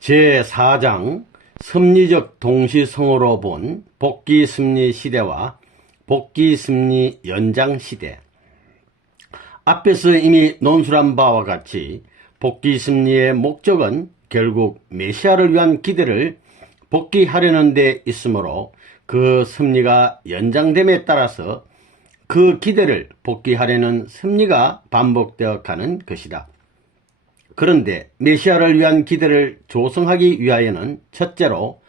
제4장 섭리적 동시성으로 본 복귀승리 시대와 복귀승리 연장 시대. 앞에서 이미 논술한 바와 같이 복귀승리의 목적은 결국 메시아를 위한 기대를 복귀하려는 데 있으므로 그 섭리가 연장됨에 따라서 그 기대를 복귀하려는 섭리가 반복되어 가는 것이다. 그런데 메시아를 위한 기대를 조성하기 위하여는 첫째로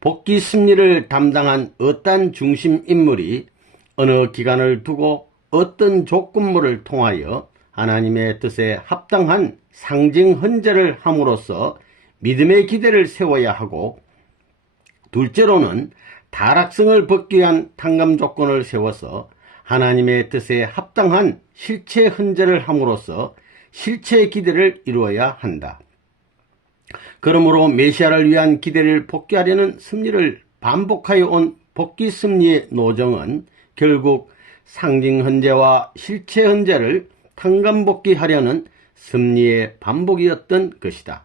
복귀 섭리를 담당한 어떤 중심 인물이 어느 기간을 두고 어떤 조건물을 통하여 하나님의 뜻에 합당한 상징 헌제를 함으로써 믿음의 기대를 세워야 하고, 둘째로는 타락성을 벗기 위한 탕감 조건을 세워서 하나님의 뜻에 합당한 실체 헌제를 함으로써 실체의 기대를 이루어야 한다. 그러므로 메시아를 위한 기대를 복귀하려는 섭리를 반복하여 온 복귀 섭리의 노정은 결국 상징 헌제와 실체 헌제를 탕감복귀하려는 섭리의 반복이었던 것이다.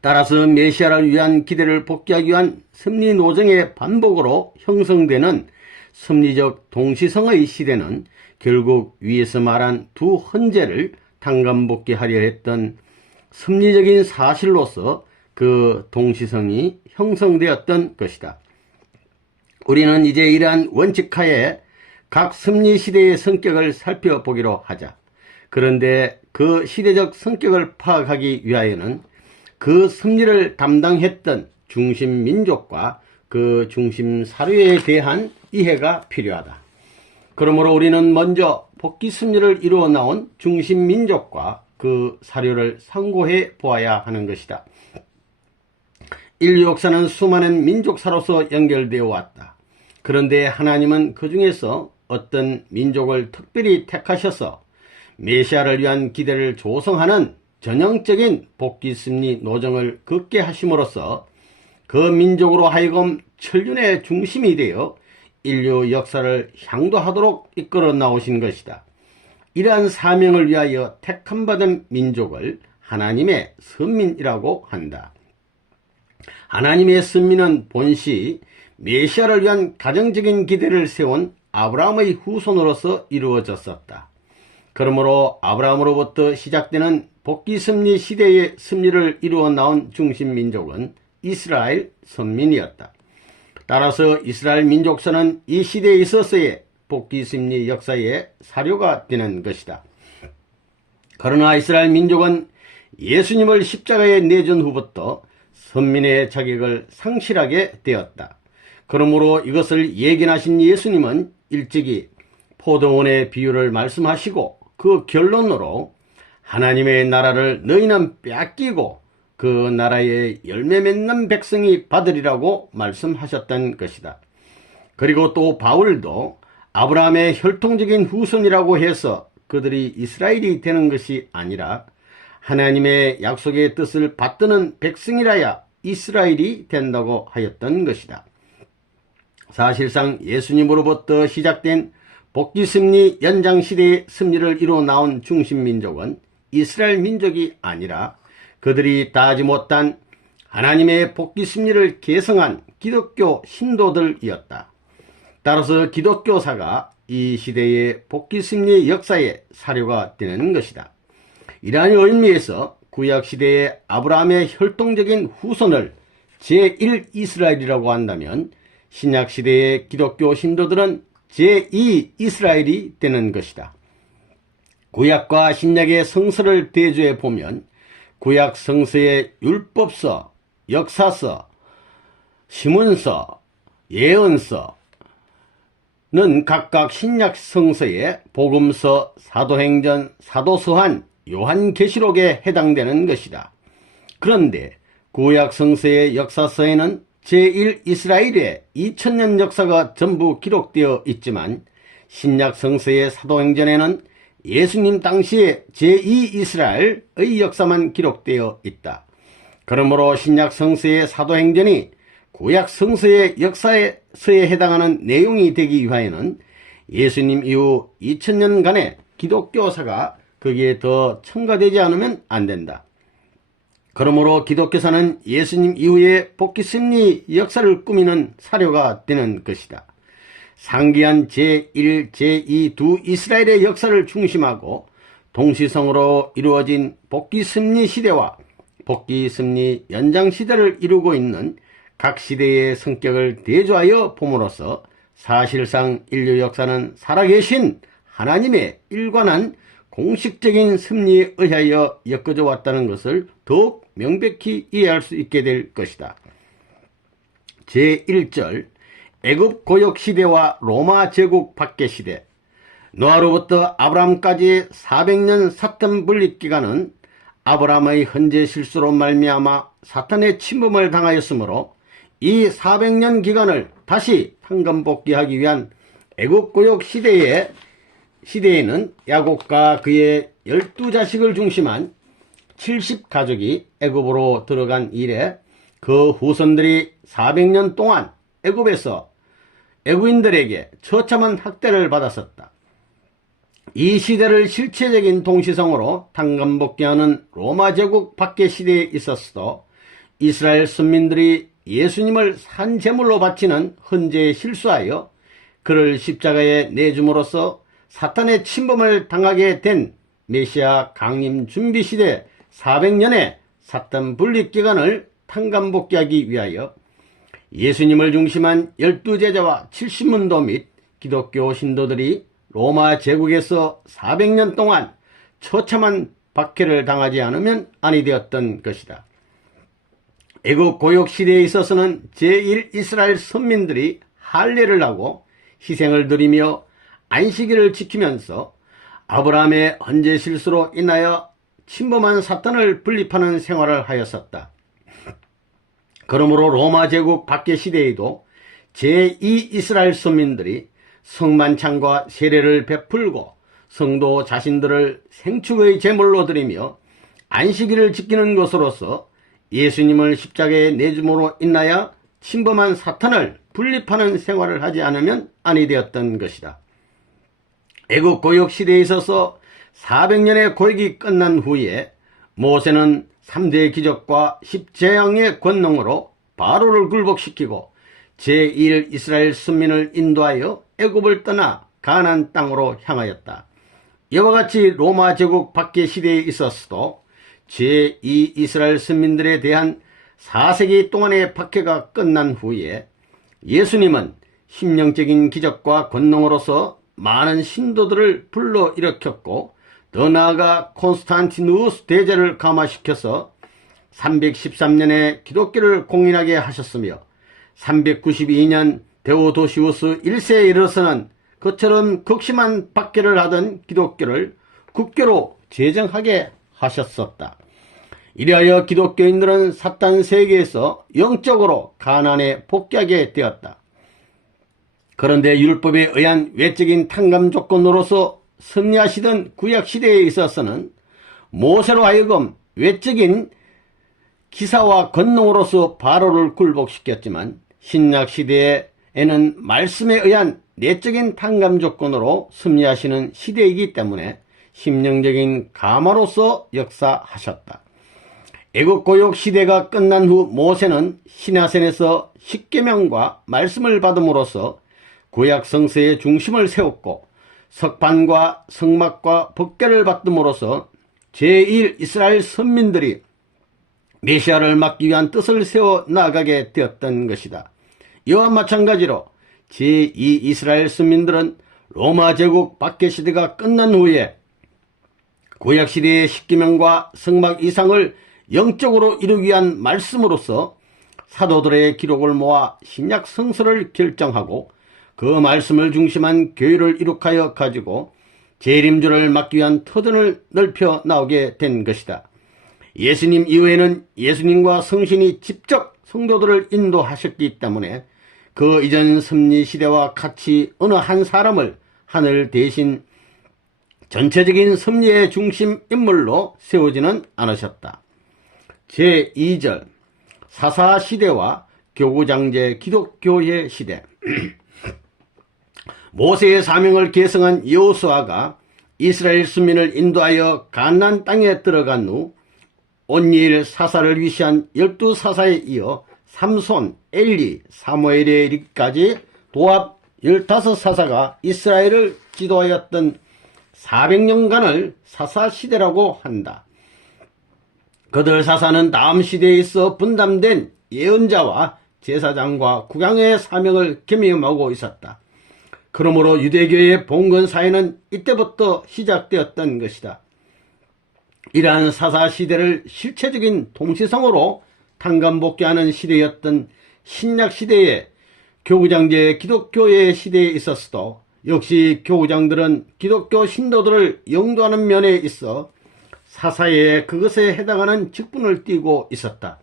따라서 메시아를 위한 기대를 복귀하기 위한 섭리 노정의 반복으로 형성되는 섭리적 동시성의 시대는 결국 위에서 말한 두 헌제를 탕감복귀하려 했던 섭리적인 사실로서 그 동시성이 형성되었던 것이다. 우리는 이제 이러한 원칙하에 각 섭리 시대의 성격을 살펴보기로 하자. 그런데 그 시대적 성격을 파악하기 위하여는 그 섭리를 담당했던 중심 민족과 그 중심 사료에 대한 이해가 필요하다. 그러므로 우리는 먼저 복귀 섭리를 이루어 나온 중심 민족과 그 사료를 상고해 보아야 하는 것이다. 인류 역사는 수많은 민족사로서 연결되어 왔다. 그런데 하나님은 그 중에서 어떤 민족을 특별히 택하셔서 메시아를 위한 기대를 조성하는 전형적인 복귀 섭리 노정을 걷게 하심으로써 그 민족으로 하여금 천륜의 중심이 되어 인류 역사를 향도하도록 이끌어 나오신 것이다. 이러한 사명을 위하여 택함받은 민족을 하나님의 선민이라고 한다. 하나님의 선민은 본시 메시아를 위한 가정적인 기대를 세운 아브라함의 후손으로서 이루어졌었다. 그러므로 아브라함으로부터 시작되는 복귀 섭리 시대의 섭리를 이루어 나온 중심 민족은 이스라엘 선민이었다. 따라서 이스라엘 민족서는 이 시대에 있어서의 복귀 섭리 역사의 사료가 되는 것이다. 그러나 이스라엘 민족은 예수님을 십자가에 내준 후부터 선민의 자격을 상실하게 되었다. 그러므로 이것을 예견하신 예수님은 일찍이 포도원의 비유를 말씀하시고 그 결론으로 하나님의 나라를 너희는 빼앗기고 그 나라의 열매 맺는 백성이 받으리라고 말씀하셨던 것이다. 그리고 또 바울도 아브라함의 혈통적인 후손이라고 해서 그들이 이스라엘이 되는 것이 아니라 하나님의 약속의 뜻을 받드는 백성이라야 이스라엘이 된다고 하였던 것이다. 사실상 예수님으로부터 시작된 복귀 섭리 연장 시대의 섭리를 이루어 나온 중심 민족은 이스라엘 민족이 아니라 그들이 따지 못한 하나님의 복귀 섭리를 계승한 기독교 신도들이었다. 따라서 기독교사가 이 시대의 복귀 섭리의 역사의 사료가 되는 것이다. 이러한 의미에서 구약시대의 아브라함의 혈통적인 후손을 제1 이스라엘이라고 한다면 신약시대의 기독교 신도들은 제2 이스라엘이 되는 것이다. 구약과 신약의 성서를 대조해 보면 구약 성서의 율법서, 역사서, 시문서, 예언서는 각각 신약 성서의 복음서, 사도행전, 사도서한, 요한계시록에 해당되는 것이다. 그런데 구약 성서의 역사서에는 제1 이스라엘의 2000년 역사가 전부 기록되어 있지만 신약 성서의 사도행전에는 예수님 당시의 제2 이스라엘의 역사만 기록되어 있다. 그러므로 신약 성서의 사도행전이 구약 성서의 역사서에 해당하는 내용이 되기 위하여는 예수님 이후 2000년간의 기독교사가 거기에 더 첨가되지 않으면 안 된다. 그러므로 기독교사는 예수님 이후에 복귀 승리 역사를 꾸미는 사료가 되는 것이다. 상기한 제1, 제2 두 이스라엘의 역사를 중심하고 동시성으로 이루어진 복귀 승리 시대와 복귀 승리 연장 시대를 이루고 있는 각 시대의 성격을 대조하여 봄으로써 사실상 인류 역사는 살아계신 하나님의 일관한 공식적인 섭리에 의하여 엮어져 왔다는 것을 더욱 명백히 이해할 수 있게 될 것이다. 제1절 애굽 고역 시대와 로마 제국 박해 시대. 노아로부터 아브라함까지 400년 사탄 분립 기간은 아브라함의 헌재 실수로 말미암아 사탄의 침범을 당하였으므로 이 400년 기간을 다시 상감복귀하기 위한 애굽 고역 시대에는 야곱과 그의 12자식을 중심한 70가족이 애굽으로 들어간 이래 그 후손들이 400년 동안 애굽에서 애굽인들에게 처참한 학대를 받았었다. 이 시대를 실체적인 동시성으로 상감복귀하는 로마 제국 박해 시대에 있었어도 이스라엘 선민들이 예수님을 산제물로 바치는 헌재에 실수하여 그를 십자가에 내줌으로써 사탄의 침범을 당하게 된 메시아 강림 준비 시대 400년의 사탄 분립 기간을 상감복귀하기 위하여 예수님을 중심한 12제자와 70문도 및 기독교 신도들이 로마 제국에서 400년 동안 처참한 박해를 당하지 않으면 아니 되었던 것이다. 애굽 고역 시대에 있어서는 제1 이스라엘 선민들이 할례를 하고 희생을 드리며 안식일을 지키면서 아브라함의 헌재 실수로 인하여 침범한 사탄을 분립하는 생활을 하였었다. 그러므로 로마 제국 박해 시대에도 제2 이스라엘 선민들이 성만찬과 세례를 베풀고 성도 자신들을 생축의 제물로 드리며 안식일을 지키는 것으로서 예수님을 십자가에 내줌으로 인하여 침범한 사탄을 분립하는 생활을 하지 않으면 아니 되었던 것이다. 애굽 고역 시대에 있어서 400년의 고역이 끝난 후에 모세는 3대 기적과 10재앙의 권능으로 바로를 굴복시키고 제1 이스라엘 선민을 인도하여 애굽을 떠나 가나안 땅으로 향하였다. 이와 같이 로마 제국 박해 시대에 있었어도 제2 이스라엘 선민들에 대한 4세기 동안의 박해가 끝난 후에 예수님은 심령적인 기적과 권능으로서 많은 신도들을 불러일으켰고 더 나아가 콘스탄티누스 대제를 감화시켜서 313년에 기독교를 공인하게 하셨으며 392년 데오도시우스 1세에 이르러서는 그처럼 극심한 박해를 하던 기독교를 국교로 제정하게 하셨었다. 이리하여 기독교인들은 사탄 세계에서 영적으로 가나안에 복귀하게 되었다. 그런데 율법에 의한 외적인 탕감 조건으로서 승리하시던 구약시대에 있어서는 모세로 하여금 외적인 기사와 권능으로서 바로를 굴복시켰지만 신약시대에는 말씀에 의한 내적인 탕감 조건으로 승리하시는 시대이기 때문에 심령적인 감화로서 역사하셨다. 애굽 고역 시대가 끝난 후 모세는 시나센에서 십계명과 말씀을 받음으로써 구약 성서의 중심을 세웠고 석판과 성막과 법궤를 받음으로써 제1 이스라엘 선민들이 메시아를 막기 위한 뜻을 세워 나아가게 되었던 것이다. 이와 마찬가지로 제2 이스라엘 선민들은 로마 제국 박해 시대가 끝난 후에 구약 시대의 십계명과 성막 이상을 영적으로 이루기 위한 말씀으로서 사도들의 기록을 모아 신약 성서를 결정하고 그 말씀을 중심한 교회를 이룩하여 가지고 재림주를 막기 위한 터전을 넓혀 나오게 된 것이다. 예수님 이후에는 예수님과 성신이 직접 성도들을 인도하셨기 때문에 그 이전 섭리 시대와 같이 어느 한 사람을 하늘 대신 전체적인 섭리의 중심 인물로 세우지는 않으셨다. 제2절 사사시대와 교구장제 기독교의 시대. 모세의 사명을 계승한 여호수아가 이스라엘 수민을 인도하여 가나안 땅에 들어간 후 온니엘 사사를 위시한 12사사에 이어 삼손, 엘리, 사무엘에 이르기까지 도합 15사사가 이스라엘을 지도하였던 400년간을 사사시대라고 한다. 그들 사사는 다음 시대에 있어 분담된 예언자와 제사장과 국왕의 사명을 겸임하고 있었다. 그러므로 유대교의 봉건 사회는 이때부터 시작되었던 것이다. 이러한 사사시대를 실체적인 동시성으로 탕감복귀하는 시대였던 신약시대에 교구장제 기독교의 시대에 있었어도 역시 교구장들은 기독교 신도들을 영도하는 면에 있어 사사에 그것에 해당하는 직분을 띠고 있었다.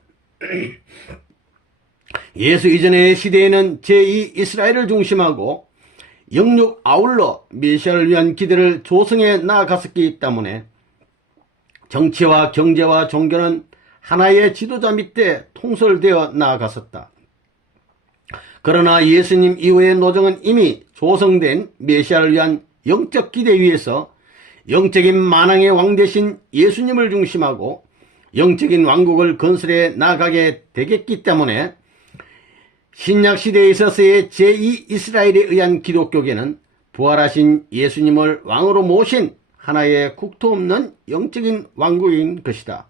예수 이전의 시대에는 제2 이스라엘을 중심하고 영육 아울러 메시아를 위한 기대를 조성해 나아갔었기 때문에 정치와 경제와 종교는 하나의 지도자 밑에 통솔되어 나아갔었다. 그러나 예수님 이후의 노정은 이미 조성된 메시아를 위한 영적 기대 위에서 영적인 만왕의 왕 되신 예수님을 중심하고 영적인 왕국을 건설해 나아가게 되겠기 때문에 신약시대에 있어서의 제2 이스라엘에 의한 기독교계는 부활하신 예수님을 왕으로 모신 하나의 국토 없는 영적인 왕국인 것이다.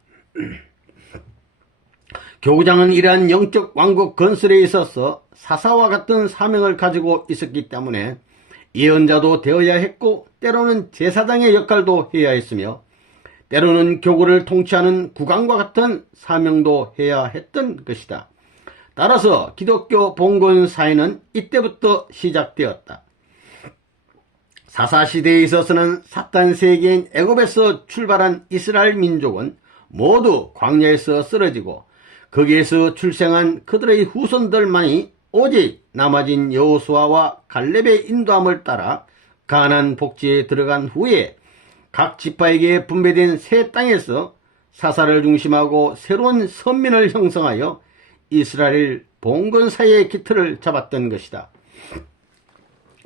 교구장은 이러한 영적 왕국 건설에 있어서 사사와 같은 사명을 가지고 있었기 때문에 예언자도 되어야 했고 때로는 제사장의 역할도 해야 했으며 때로는 교구를 통치하는 국왕과 같은 사명도 해야 했던 것이다. 따라서 기독교 봉건 사회는 이때부터 시작되었다. 사사시대에 있어서는 사탄 세계인 애굽에서 출발한 이스라엘 민족은 모두 광야에서 쓰러지고 거기에서 출생한 그들의 후손들만이 오직 남아진 여호수아와 갈렙의 인도함을 따라 가나안 복지에 들어간 후에 각 지파에게 분배된 새 땅에서 사사를 중심하고 새로운 선민을 형성하여 이스라엘 봉건사회의 기틀을 잡았던 것이다.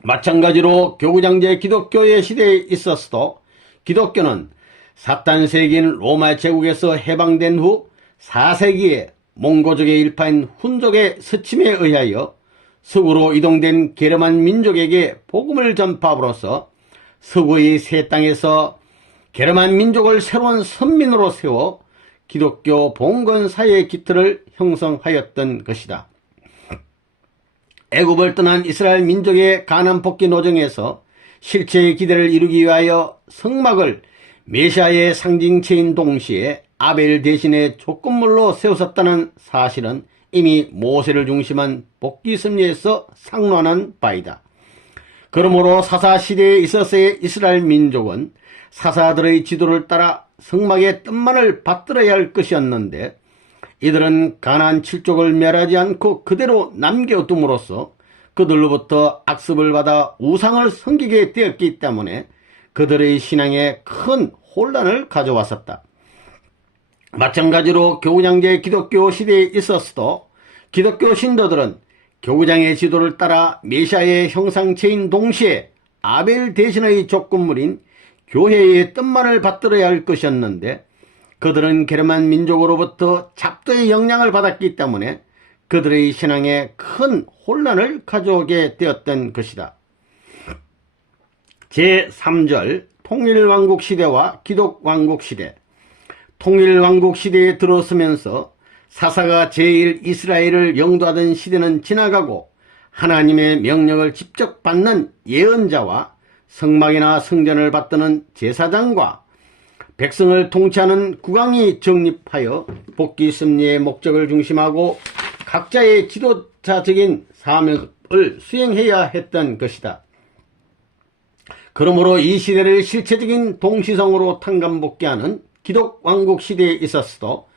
마찬가지로 교구장제 기독교의 시대에 있었어도 기독교는 사탄 세계인 로마 제국에서 해방된 후 4세기에 몽고족의 일파인 훈족의 스침에 의하여 서구로 이동된 게르만 민족에게 복음을 전파함으로써 서구의 새 땅에서 게르만 민족을 새로운 선민으로 세워 기독교 봉건사회의 기틀을 형성하였던 것이다. 애굽을 떠난 이스라엘 민족의 가나안 복귀 노정에서 실체의 기대를 이루기 위하여 성막을 메시아의 상징체인 동시에 아벨 대신에 조건물로 세웠었다는 사실은 이미 모세를 중심한 복귀 섭리에서 상론한 바이다. 그러므로 사사시대에 있어서의 이스라엘 민족은 사사들의 지도를 따라 성막의 뜸만을 받들어야 할 것이었는데 이들은 가나안 7족을 멸하지 않고 그대로 남겨둠으로써 그들로부터 악습을 받아 우상을 섬기게 되었기 때문에 그들의 신앙에 큰 혼란을 가져왔었다. 마찬가지로 교구장제 기독교 시대에 있었어도 기독교 신도들은 교구장의 지도를 따라 메시아의 형상체인 동시에 아벨 대신의 조건물인 교회의 뜸만을 받들어야 할 것이었는데 그들은 게르만 민족으로부터 잡도의 영향을 받았기 때문에 그들의 신앙에 큰 혼란을 가져오게 되었던 것이다. 제3절 통일왕국 시대와 기독왕국 시대. 통일왕국 시대에 들어서면서 사사가 제1 이스라엘을 영도하던 시대는 지나가고 하나님의 명령을 직접 받는 예언자와 성막이나 성전을 받드는 제사장과 백성을 통치하는 국왕이 정립하여 복귀 섭리의 목적을 중심하고 각자의 지도자적인 사명을 수행해야 했던 것이다. 그러므로 이 시대를 실체적인 동시성으로 탕감복귀하는 기독왕국 시대에 있었어도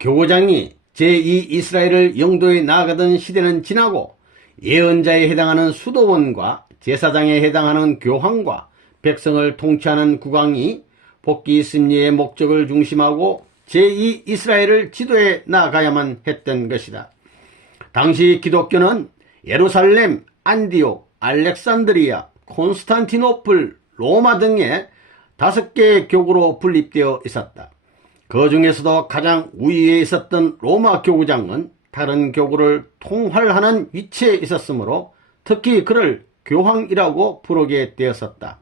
교구장이 제2 이스라엘을 영도에 나아가던 시대는 지나고 예언자에 해당하는 수도원과 제사장에 해당하는 교황과 백성을 통치하는 국왕이 복귀 섭리의 목적을 중심하고 제2 이스라엘을 지도해 나가야만 했던 것이다. 당시 기독교는 예루살렘, 안디옥, 알렉산드리아, 콘스탄티노플, 로마 등의 5개의 교구로 분립되어 있었다. 그 중에서도 가장 우위에 있었던 로마 교구장은 다른 교구를 통할하는 위치에 있었으므로 특히 그를 교황이라고 부르게 되었었다.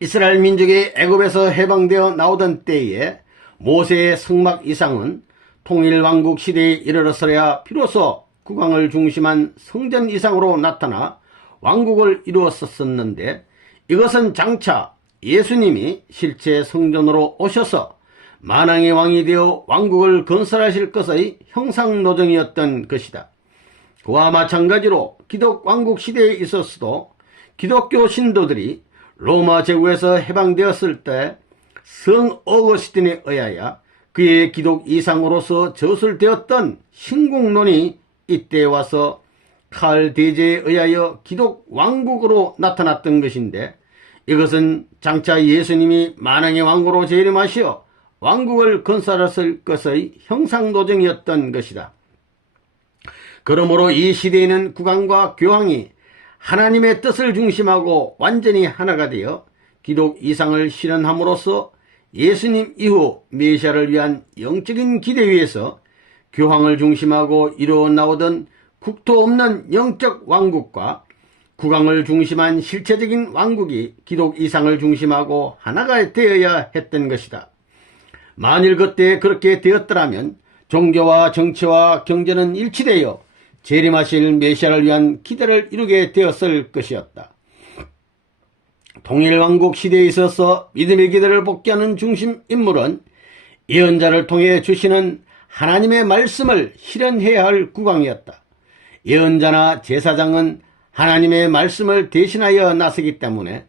이스라엘 민족이 애굽에서 해방되어 나오던 때에 모세의 성막 이상은 통일왕국 시대에 이르렀어야 비로소 국왕을 중심한 성전 이상으로 나타나 왕국을 이루었었는데, 이것은 장차 예수님이 실제 성전으로 오셔서 만왕의 왕이 되어 왕국을 건설하실 것의 형상노정이었던 것이다. 그와 마찬가지로 기독 왕국 시대에 있었어도 기독교 신도들이 로마 제국에서 해방되었을 때 성 어거스틴에 의하여 그의 기독 이상으로서 저술되었던 신국론이 이때 와서 칼 대제에 의하여 기독 왕국으로 나타났던 것인데, 이것은 장차 예수님이 만왕의 왕으로 재림하시어 왕국을 건설하실 것의 형상노정이었던 것이다. 그러므로 이 시대에는 국왕과 교황이 하나님의 뜻을 중심하고 완전히 하나가 되어 기독 이상을 실현함으로써 예수님 이후 메시아를 위한 영적인 기대 위에서 교황을 중심하고 이루어 나오던 국토 없는 영적 왕국과 국왕을 중심한 실체적인 왕국이 기독 이상을 중심하고 하나가 되어야 했던 것이다. 만일 그때 그렇게 되었더라면 종교와 정치와 경제는 일치되어 재림하실 메시아를 위한 기대를 이루게 되었을 것이었다. 통일왕국 시대에 있어서 믿음의 기대를 복귀하는 중심 인물은 예언자를 통해 주시는 하나님의 말씀을 실현해야 할 국왕이었다. 예언자나 제사장은 하나님의 말씀을 대신하여 나서기 때문에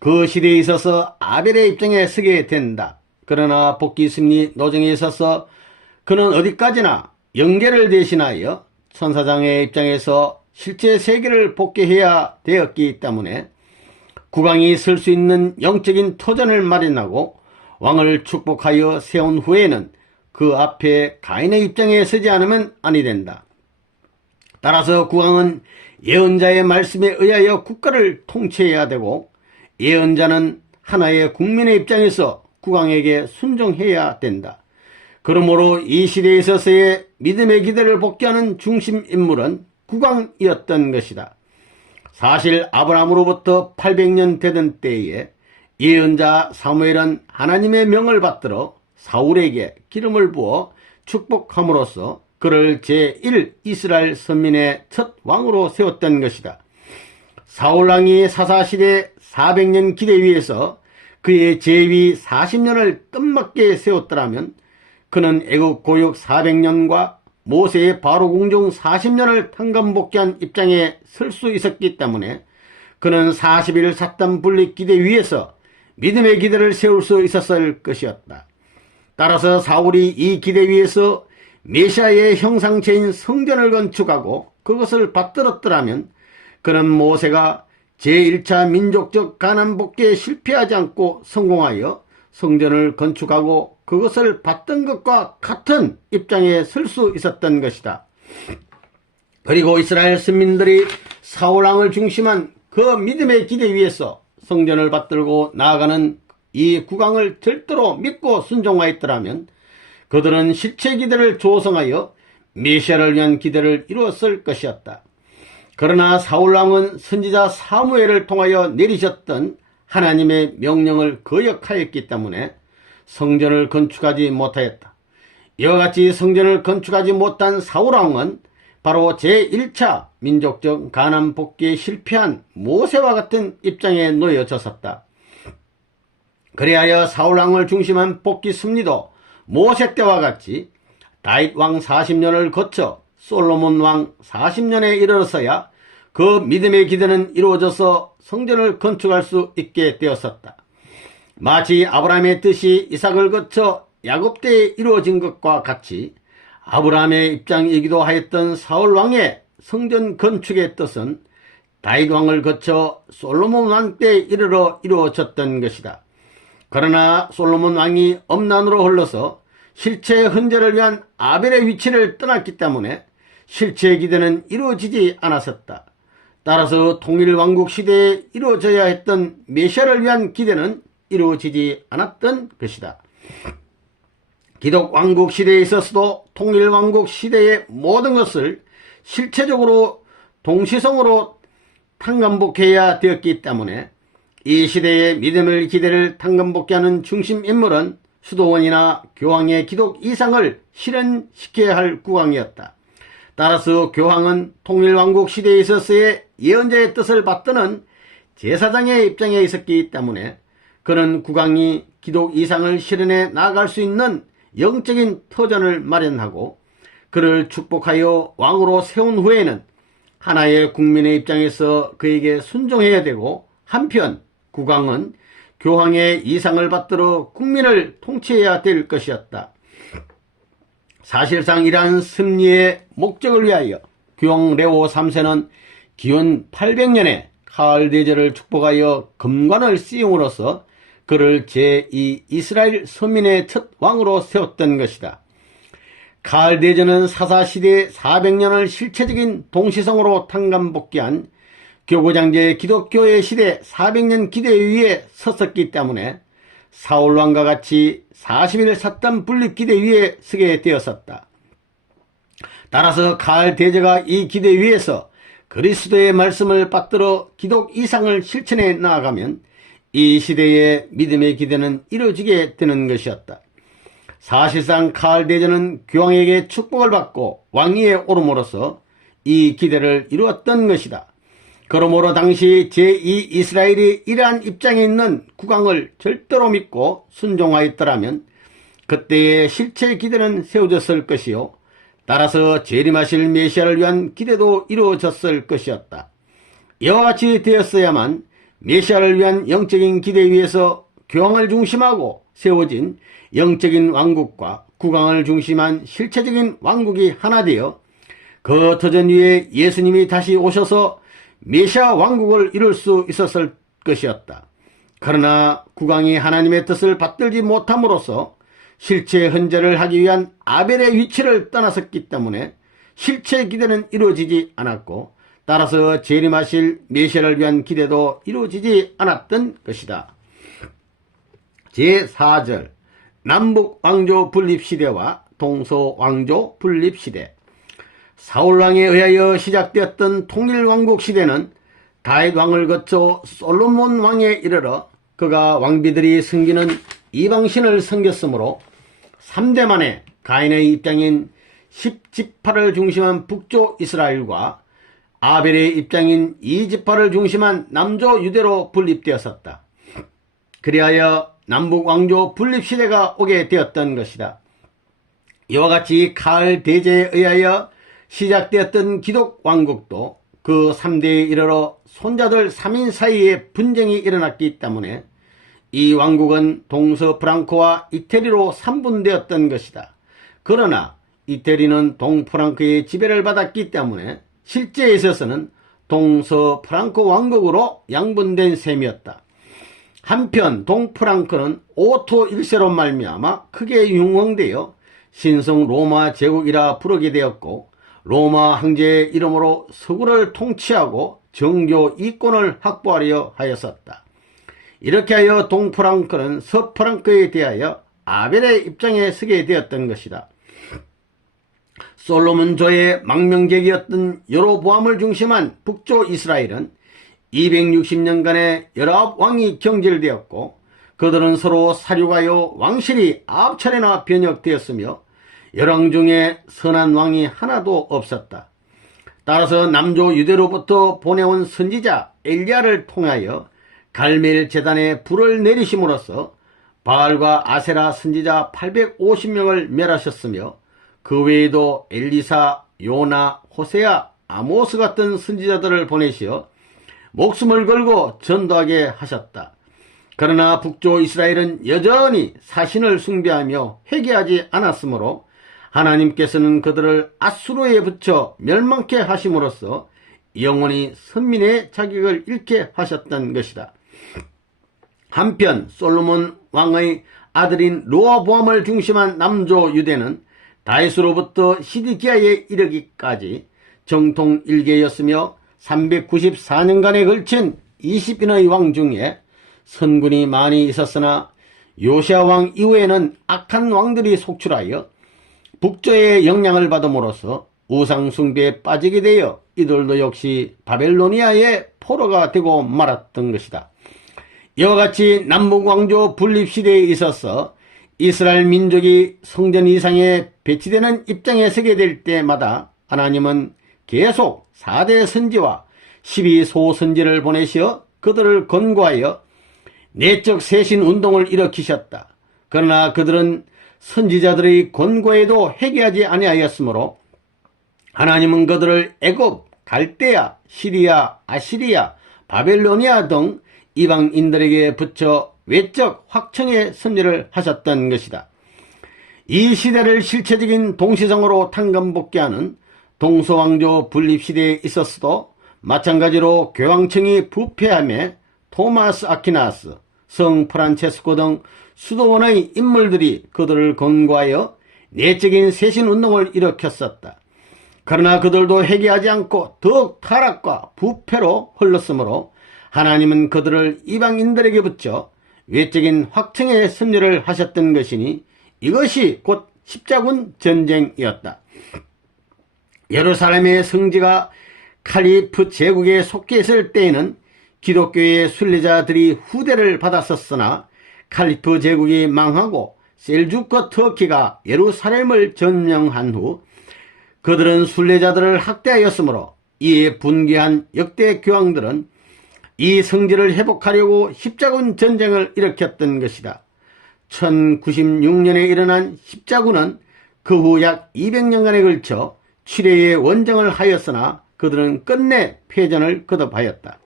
그 시대에 있어서 아벨의 입장에 서게 된다. 그러나 복귀 승리 노정에 있어서 그는 어디까지나 영계를 대신하여 천사장의 입장에서 실제 세계를 복귀해야 되었기 때문에 국왕이 설 수 있는 영적인 터전을 마련하고 왕을 축복하여 세운 후에는 그 앞에 가인의 입장에 서지 않으면 아니 된다. 따라서 국왕은 예언자의 말씀에 의하여 국가를 통치해야 되고, 예언자는 하나의 국민의 입장에서 국왕에게 순종해야 된다. 그러므로 이 시대에 있어서의 믿음의 기대를 복귀하는 중심 인물은 국왕이었던 것이다. 사실 아브라함으로부터 800년 되던 때에 예언자 사무엘은 하나님의 명을 받들어 사울에게 기름을 부어 축복함으로써 그를 제1 이스라엘 선민의 첫 왕으로 세웠던 것이다. 사울왕이 사사시대 400년 기대 위에서 그의 재위 40년을 뜻맞게 세웠더라면 그는 애국 고육 400년과 모세의 바로 궁중 40년을 탕감복귀한 입장에 설 수 있었기 때문에 그는 40일 사탄 분립 기대 위에서 믿음의 기대를 세울 수 있었을 것이었다. 따라서 사울이 이 기대 위에서 메시아의 형상체인 성전을 건축하고 그것을 받들었더라면 그는 모세가 제1차 민족적 가나안 복귀에 실패하지 않고 성공하여 성전을 건축하고 그것을 받던 것과 같은 입장에 설 수 있었던 것이다. 그리고 이스라엘 선민들이 사울왕을 중심한 그 믿음의 기대 위에서 성전을 받들고 나아가는 이 국왕을 절대로 믿고 순종하였더라면 그들은 실체 기대를 조성하여 메시아를 위한 기대를 이루었을 것이었다. 그러나 사울왕은 선지자 사무엘을 통하여 내리셨던 하나님의 명령을 거역하였기 때문에 성전을 건축하지 못하였다. 이와 같이 성전을 건축하지 못한 사울왕은 바로 제1차 민족적 가나안 복귀에 실패한 모세와 같은 입장에 놓여졌었다. 그리하여 사울왕을 중심한 복귀 승리도 모세 때와 같이 다윗 왕 40년을 거쳐 솔로몬 왕 40년에 이르러서야 그 믿음의 기대는 이루어져서 성전을 건축할 수 있게 되었었다. 마치 아브라함의 뜻이 이삭을 거쳐 야곱 때에 이루어진 것과 같이 아브라함의 입장이기도 하였던 사울 왕의 성전 건축의 뜻은 다윗 왕을 거쳐 솔로몬 왕 때에 이르러 이루어졌던 것이다. 그러나 솔로몬 왕이 엄난으로 흘러서 실체의 헌제를 위한 아벨의 위치를 떠났기 때문에 실체의 기대는 이루어지지 않았었다. 따라서 통일왕국 시대에 이루어져야 했던 메시아를 위한 기대는 이루어지지 않았던 것이다. 기독 왕국 시대에 있어서도 통일 왕국 시대의 모든 것을 실체적으로 동시성으로 탕감복해야 되었기 때문에 이 시대의 믿음을 기대를 탕감복해하는 중심 인물은 수도원이나 교황의 기독 이상을 실현시켜야 할 국왕이었다. 따라서 교황은 통일왕국 시대에 있어서의 예언자의 뜻을 받드는 제사장의 입장에 있었기 때문에 그는 국왕이 기독 이상을 실현해 나아갈 수 있는 영적인 터전을 마련하고 그를 축복하여 왕으로 세운 후에는 하나의 국민의 입장에서 그에게 순종해야 되고, 한편 국왕은 교황의 이상을 받들어 국민을 통치해야 될 것이었다. 사실상 이러한 승리의 목적을 위하여 교황 레오 3세는 기원 800년에 카을 대제를 축복하여 금관을 씌움으로써 그를 제2 이스라엘 서민의 첫 왕으로 세웠던 것이다. 카을 대제는 사사시대 400년을 실체적인 동시성으로 탕감복귀한 교구장제 기독교의 시대 400년 기대 위에 섰었기 때문에 사울왕과 같이 40일 샀던 분립 기대 위에 서게 되었었다. 따라서 카을 대제가 이 기대 위에서 그리스도의 말씀을 받들어 기독 이상을 실천해 나아가면 이 시대의 믿음의 기대는 이루어지게 되는 것이었다. 사실상 카을 대제는 교황에게 축복을 받고 왕위에 오름으로써 이 기대를 이루었던 것이다. 그러므로 당시 제2 이스라엘이 이러한 입장에 있는 국왕을 절대로 믿고 순종하였더라면 그때의 실체 기대는 세워졌을 것이요, 따라서 재림하실 메시아를 위한 기대도 이루어졌을 것이었다. 이와 같이 되었어야만 메시아를 위한 영적인 기대 위에서 교황을 중심하고 세워진 영적인 왕국과 국왕을 중심한 실체적인 왕국이 하나 되어 그 터전 위에 예수님이 다시 오셔서 메시아 왕국을 이룰 수 있었을 것이었다. 그러나 국왕이 하나님의 뜻을 받들지 못함으로써 실체 헌재를 하기 위한 아벨의 위치를 떠났었기 때문에 실체 기대는 이루어지지 않았고, 따라서 재림하실 메시아를 위한 기대도 이루어지지 않았던 것이다. 제4절 남북 왕조 분립시대와 동서왕조 분립시대. 사울왕에 의하여 시작되었던 통일왕국 시대는 다윗 왕을 거쳐 솔로몬 왕에 이르러 그가 왕비들이 섬기는 이방신을 섬겼으므로 3대 만에 가인의 입장인 10지파를 중심한 북조 이스라엘과 아벨의 입장인 2지파를 중심한 남조 유대로 분립되었었다. 그리하여 남북왕조 분립시대가 오게 되었던 것이다. 이와 같이 카을 대제에 의하여 시작되었던 기독 왕국도 그 3대에 이르러 손자들 3인 사이에 분쟁이 일어났기 때문에 이 왕국은 동서프랑크와 이태리로 3분되었던 것이다. 그러나 이태리는 동프랑크의 지배를 받았기 때문에 실제에 있어서는 동서프랑크 왕국으로 양분된 셈이었다. 한편 동프랑크는 오토 1세로 말미암아 크게 융성되어 신성 로마 제국이라 부르게 되었고, 로마 황제의 이름으로 서구를 통치하고 정교 이권을 확보하려 하였었다. 이렇게 하여 동프랑크는 서프랑크에 대하여 아벨의 입장에 서게 되었던 것이다. 솔로몬조의 망명객이었던 여로보암을 중심한 북조 이스라엘은 260년간의 19왕이 경질되었고, 그들은 서로 사륙하여 왕실이 9차례나 변혁되었으며 열왕 중에 선한 왕이 하나도 없었다. 따라서 남조 유대로부터 보내온 선지자 엘리야를 통하여 갈멜 제단에 불을 내리심으로써 바알과 아세라 선지자 850명을 멸하셨으며, 그 외에도 엘리사, 요나, 호세아, 아모스 같은 선지자들을 보내시어 목숨을 걸고 전도하게 하셨다. 그러나 북조 이스라엘은 여전히 사신을 숭배하며 회개하지 않았으므로 하나님께서는 그들을 아수르에 붙여 멸망케 하심으로써 영원히 선민의 자격을 잃게 하셨던 것이다. 한편 솔로몬 왕의 아들인 르호보암을 중심한 남조 유대는 다윗으로부터 시드기야에 이르기까지 정통 일개였으며 394년간에 걸친 20인의 왕 중에 선군이 많이 있었으나 요시아 왕 이후에는 악한 왕들이 속출하여 북조의 영향을 받음으로써 우상 숭배에 빠지게 되어 이들도 역시 바벨로니아의 포로가 되고 말았던 것이다. 이와 같이 남북왕조 분립시대에 있어서 이스라엘 민족이 성전 이상에 배치되는 입장에 서게 될 때마다 하나님은 계속 4대 선지와 12소 선지를 보내시어 그들을 권고하여 내적 쇄신 운동을 일으키셨다. 그러나 그들은 선지자들의 권고에도 회개하지 아니하였으므로 하나님은 그들을 애굽, 갈대아, 시리아, 아시리아, 바벨로니아 등 이방인들에게 붙여 외적 확청의 섭리를 하셨던 것이다. 이 시대를 실체적인 동시성으로 탕감복귀하는 동서왕조 분립시대에 있었어도 마찬가지로 교황청이 부패함에 토마스 아퀴나스, 성 프란체스코 등 수도원의 인물들이 그들을 권고하여 내적인 쇄신운동을 일으켰었다. 그러나 그들도 회개하지 않고 더욱 타락과 부패로 흘렀으므로 하나님은 그들을 이방인들에게 붙여 외적인 확증의 섭리를 하셨던 것이니 이것이 곧 십자군 전쟁이었다. 예루살렘의 성지가 칼리프 제국에 속해 있을 때에는 기독교의 순례자들이 후대를 받았었으나 칼리프 제국이 망하고 셀주크 터키가 예루살렘을 점령한 후 그들은 순례자들을 학대하였으므로 이에 분개한 역대 교황들은 이 성지를 회복하려고 십자군 전쟁을 일으켰던 것이다. 1096년에 일어난 십자군은 그 후 약 200년간에 걸쳐 7회의 원정을 하였으나 그들은 끝내 패전을 거듭하였다.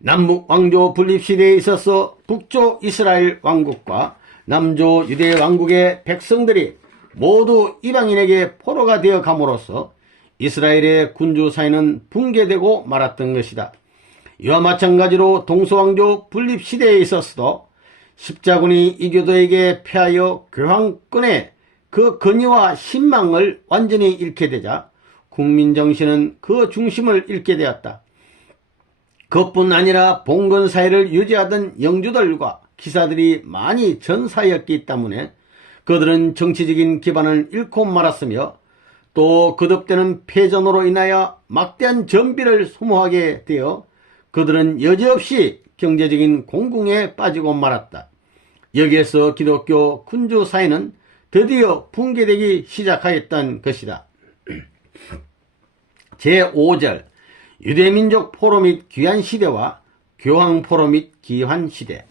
남북 왕조 분립시대에 있어서 북조 이스라엘 왕국과 남조 유대 왕국의 백성들이 모두 이방인에게 포로가 되어 감으로써 이스라엘의 군주 사회는 붕괴되고 말았던 것이다. 이와 마찬가지로 동서왕조 분립시대에 있어서도 십자군이 이교도에게 패하여 교황권의 그 권위와 신망을 완전히 잃게 되자 국민정신은 그 중심을 잃게 되었다. 그뿐 아니라 봉건사회를 유지하던 영주들과 기사들이 많이 전사였기 때문에 그들은 정치적인 기반을 잃고 말았으며 또 거듭되는 패전으로 인하여 막대한 전비를 소모하게 되어 그들은 여지없이 경제적인 공궁에 빠지고 말았다. 여기에서 기독교 군주 사회는 드디어 붕괴되기 시작하였던 것이다. 제5절 유대민족 포로 및 귀환시대와 교황포로 및 기환시대.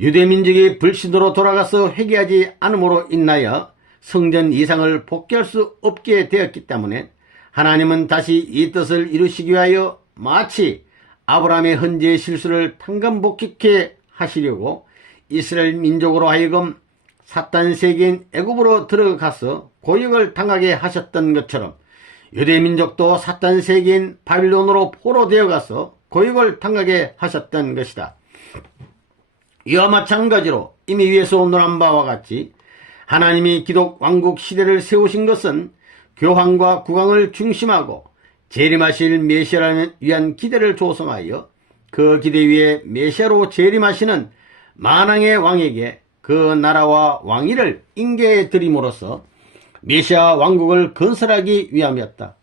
유대민족이 불신으로 돌아가서 회개하지 않음으로 인하여 성전 이상을 복귀할 수 없게 되었기 때문에 하나님은 다시 이 뜻을 이루시기 위하여 마치 아브라함의 헌재의 실수를 탕감복귀케 하시려고 이스라엘 민족으로 하여금 사탄 세계인 애굽으로 들어가서 고역을 당하게 하셨던 것처럼 유대민족도 사탄 세계인 바빌론으로 포로되어 가서 고역을 당하게 하셨던 것이다. 이와 마찬가지로 이미 위에서 논한 바와 같이 하나님이 기독 왕국 시대를 세우신 것은 교황과 국왕을 중심하고 재림하실 메시아를 위한 기대를 조성하여 그 기대 위에 메시아로 재림하시는 만왕의 왕에게 그 나라와 왕위를 인계해 드림으로써 메시아 왕국을 건설하기 위함이었다.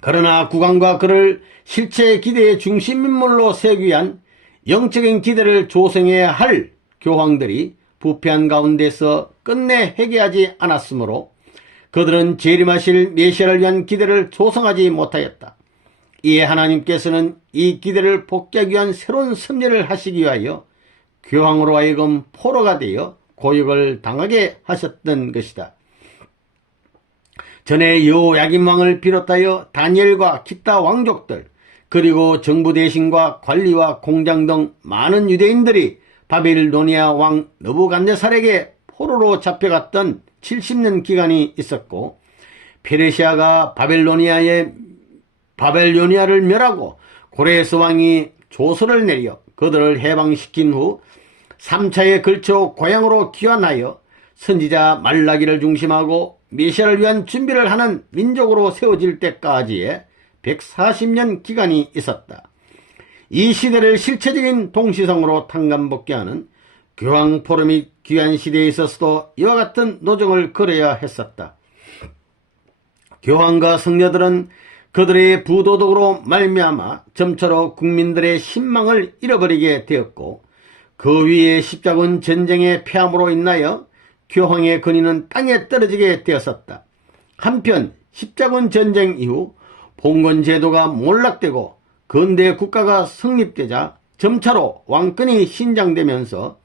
그러나 국왕과 그를 실체 기대의 중심인물로 세우기 위한 영적인 기대를 조성해야 할 교황들이 부패한 가운데서 끝내 회개하지 않았으므로 그들은 재림하실 메시아를 위한 기대를 조성하지 못하였다. 이에 하나님께서는 이 기대를 복귀하기 위한 새로운 섭리를 하시기 위하여 교황으로 하여금 포로가 되어 고역을 당하게 하셨던 것이다. 전에 여호야김 왕을 비롯하여 다니엘과 기타 왕족들 그리고 정부 대신과 관리와 공장 등 많은 유대인들이 바빌로니아 왕 느부갓네살에게 포로로 잡혀갔던 70년 기간이 있었고 페르시아가 바벨로니아를 멸하고 고레스 왕이 조서를 내려 그들을 해방시킨 후 3차에 걸쳐 고향으로 귀환하여 선지자 말라기를 중심하고 메시아를 위한 준비를 하는 민족으로 세워질 때까지의 140년 기간이 있었다. 이 시대를 실체적인 동시성으로 탕감복귀하는 교황 포로 및 귀환 시대에 있어서도 이와 같은 노정을 걸어야 했었다. 교황과 성녀들은 그들의 부도덕으로 말미암아 점차로 국민들의 신망을 잃어버리게 되었고, 그 위에 십자군 전쟁의 패함으로 인하여 교황의 권위는 땅에 떨어지게 되었었다. 한편 십자군 전쟁 이후 봉건제도가 몰락되고 근대 국가가 성립되자 점차로 왕권이 신장되면서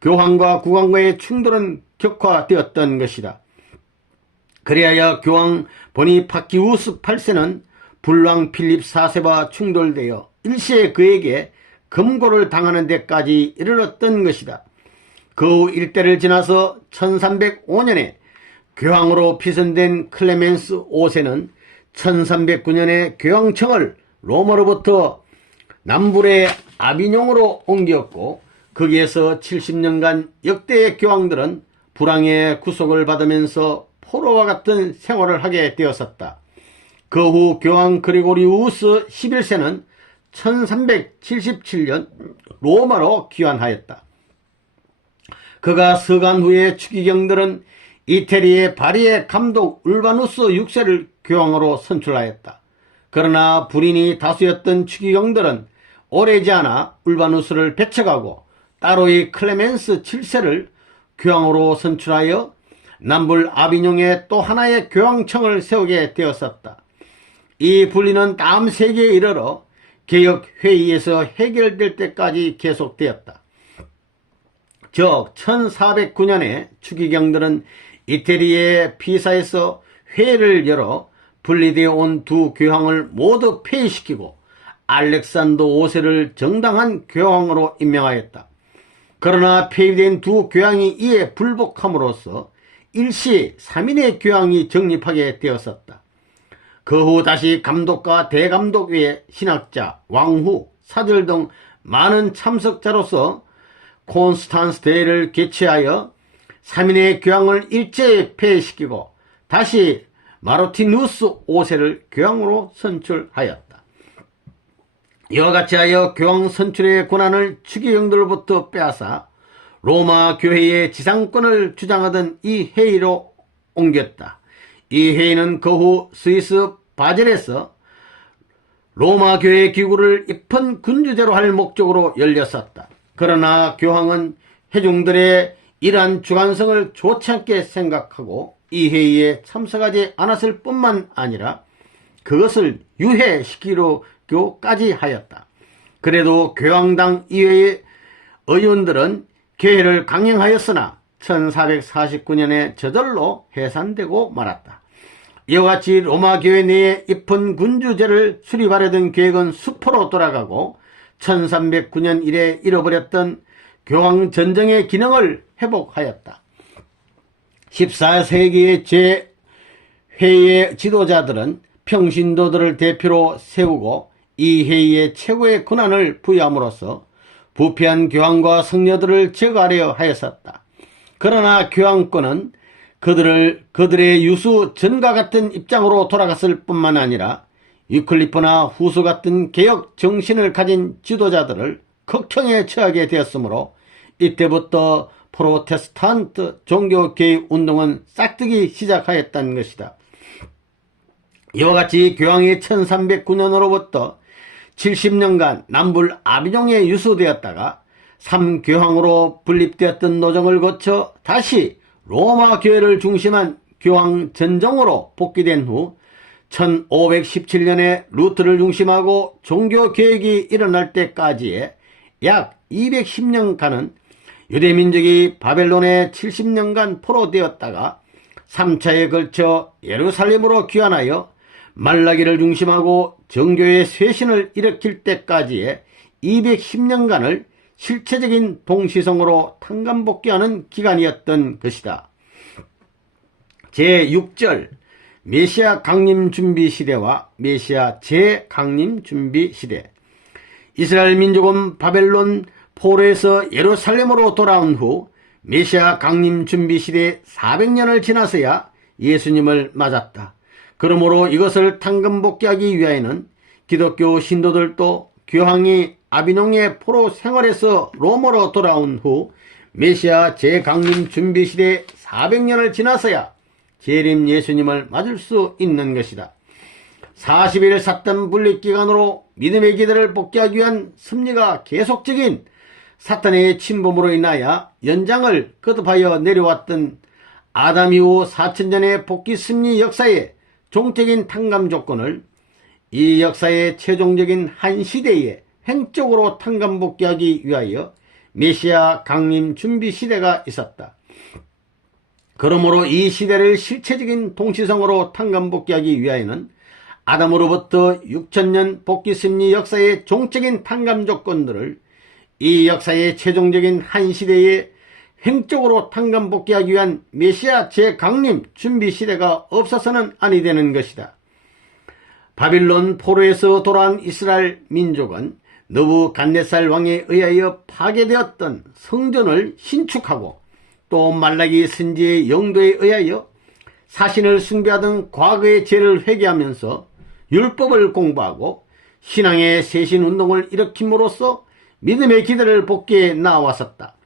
교황과 국왕과의 충돌은 격화되었던 것이다. 그리하여 교황 보니파키우스 8세는 불왕 필립 4세와 충돌되어 일시에 그에게 금고를 당하는 데까지 이르렀던 것이다. 그 후 일대를 지나서 1305년에 교황으로 피선된 클레멘스 5세는 1309년에 교황청을 로마로부터 남불의 아비뇽으로 옮겼고, 거기에서 70년간 역대의 교황들은 불황의 구속을 받으면서 포로와 같은 생활을 하게 되었었다. 그 후 교황 그리고리우스 11세는 1377년 로마로 귀환하였다. 그가 서간 후에 추기경들은 이태리의 바리의 감독 울바누스 6세를 교황으로 선출하였다. 그러나 불인이 다수였던 추기경들은 오래지 않아 울바누스를 배척하고 따로이 클레멘스 7세를 교황으로 선출하여 남불 아비뇽에 또 하나의 교황청을 세우게 되었었다. 이 분리는 다음 세기에 이르러 개혁회의에서 해결될 때까지 계속되었다. 즉 1409년에 추기경들은 이태리의 피사에서 회의를 열어 분리되어 온 두 교황을 모두 폐위시키고 알렉산더 5세를 정당한 교황으로 임명하였다. 그러나 폐위된 두 교황이 이에 불복함으로써 일시 3인의 교황이 정립하게 되었었다. 그 후 다시 감독과 대감독 외에 신학자, 왕후, 사절 등 많은 참석자로서 콘스탄스 대회를 개최하여 3인의 교황을 일제히 폐위시키고 다시 마르티누스 5세를 교황으로 선출하였다. 이와 같이 하여 교황 선출의 권한을 추기경들로부터 빼앗아 로마 교회의 지상권을 주장하던 이 회의로 옮겼다. 이 회의는 그 후 스위스 바젤에서 로마 교회 기구를 입헌 군주제로 할 목적으로 열렸었다. 그러나 교황은 회중들의 이러한 주관성을 좋지 않게 생각하고 이 회의에 참석하지 않았을 뿐만 아니라 그것을 유해시키려고까지 하였다. 그래도 교황당 이외의 의원들은 교회를 강행하였으나 1449년에 저절로 해산되고 말았다. 이와 같이 로마 교회 내에 입헌 군주제를 수립하려던 계획은 수포로 돌아가고 1309년 이래 잃어버렸던 교황 전정의 기능을 회복하였다. 14세기의 제회의 지도자들은 평신도들을 대표로 세우고 이 회의에 최고의 권한을 부여함으로써 부패한 교황과 성녀들을 제거하려 하였었다. 그러나 교황권은 그들의 유수 전과 같은 입장으로 돌아갔을 뿐만 아니라 위클리프나 후수 같은 개혁 정신을 가진 지도자들을 극형에 처하게 되었으므로 이때부터 프로테스탄트 종교 개혁 운동은 싹트기 시작하였다는 것이다. 이와 같이 교황이 1309년으로부터 70년간 남불 아비뇽에 유수되었다가 3교황으로 분립되었던 노정을 거쳐 다시 로마 교회를 중심한 교황 전정으로 복귀된 후 1517년에 루트를 중심하고 종교 개혁이 일어날 때까지의 약 210년간은 유대민족이 바벨론에 70년간 포로되었다가 3차에 걸쳐 예루살렘으로 귀환하여 말라기를 중심하고 정교의 쇄신을 일으킬 때까지의 210년간을 실체적인 동시성으로 탄감복귀하는 기간이었던 것이다. 제6절 메시아 강림 준비 시대와 메시아 재강림 준비 시대. 이스라엘 민족은 바벨론 포로에서 예루살렘으로 돌아온 후 메시아 강림 준비 시대 400년을 지나서야 예수님을 맞았다. 그러므로 이것을 탄감복귀하기 위하여는 기독교 신도들도 교황이 아비뇽의 포로 생활에서 로마로 돌아온 후 메시아 재강림 준비시대 400년을 지나서야 재림 예수님을 맞을 수 있는 것이다. 40일 사탄 분립기간으로 믿음의 기대를 복귀하기 위한 섭리가 계속적인 사탄의 침범으로 인하여 연장을 거듭하여 내려왔던 아담 이후 4000년의 복귀 섭리 역사의 종적인 탕감 조건을 이 역사의 최종적인 한 시대에 횡적으로 탕감 복귀하기 위하여 메시아 강림 준비 시대가 있었다. 그러므로 이 시대를 실체적인 동시성으로 탕감 복귀하기 위하여는 아담으로부터 6000년 복귀 섭리 역사의 종적인 탕감 조건들을 이 역사의 최종적인 한 시대에 횡적으로 탕감 복귀하기 위한 메시아 재강림 준비 시대가 없어서는 아니 되는 것이다. 바빌론 포로에서 돌아온 이스라엘 민족은 느부갓네살 왕에 의하여 파괴되었던 성전을 신축하고 또 말라기 선지의 영도에 의하여 사신을 숭배하던 과거의 죄를 회개하면서 율법을 공부하고 신앙의 쇄신운동을 일으킴으로써 믿음의 기대를 복귀해 나왔었다.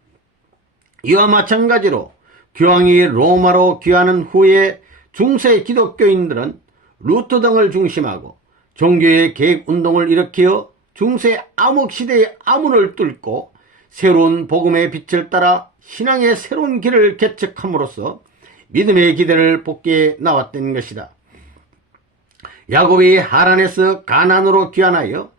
이와 마찬가지로 교황이 로마로 귀환한 후에 중세 기독교인들은 루터 등을 중심하고 종교의 개혁운동을 일으켜 중세 암흑시대의 암문을 뚫고 새로운 복음의 빛을 따라 신앙의 새로운 길을 개척함으로써 믿음의 기대를 복귀해 나왔던 것이다. 야곱이 하란에서 가나안으로 귀환하여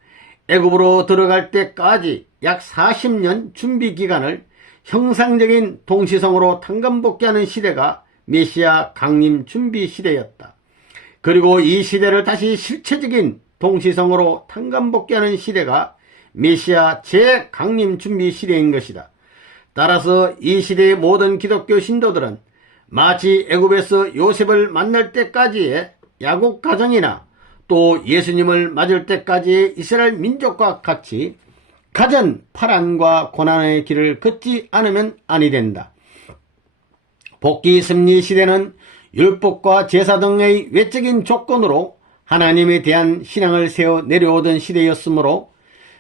애굽으로 들어갈 때까지 약 40년 준비 기간을 형상적인 동시성으로 탕감복귀하는 시대가 메시아 강림 준비 시대였다. 그리고 이 시대를 다시 실체적인 동시성으로 탕감복귀하는 시대가 메시아 재강림 준비 시대인 것이다. 따라서 이 시대의 모든 기독교 신도들은 마치 애굽에서 요셉을 만날 때까지의 야곱 가정이나 또 예수님을 맞을 때까지의 이스라엘 민족과 같이 가전 파란과 고난의 길을 걷지 않으면 아니 된다. 복귀 섭리 시대는 율법과 제사 등의 외적인 조건으로 하나님에 대한 신앙을 세워 내려오던 시대였으므로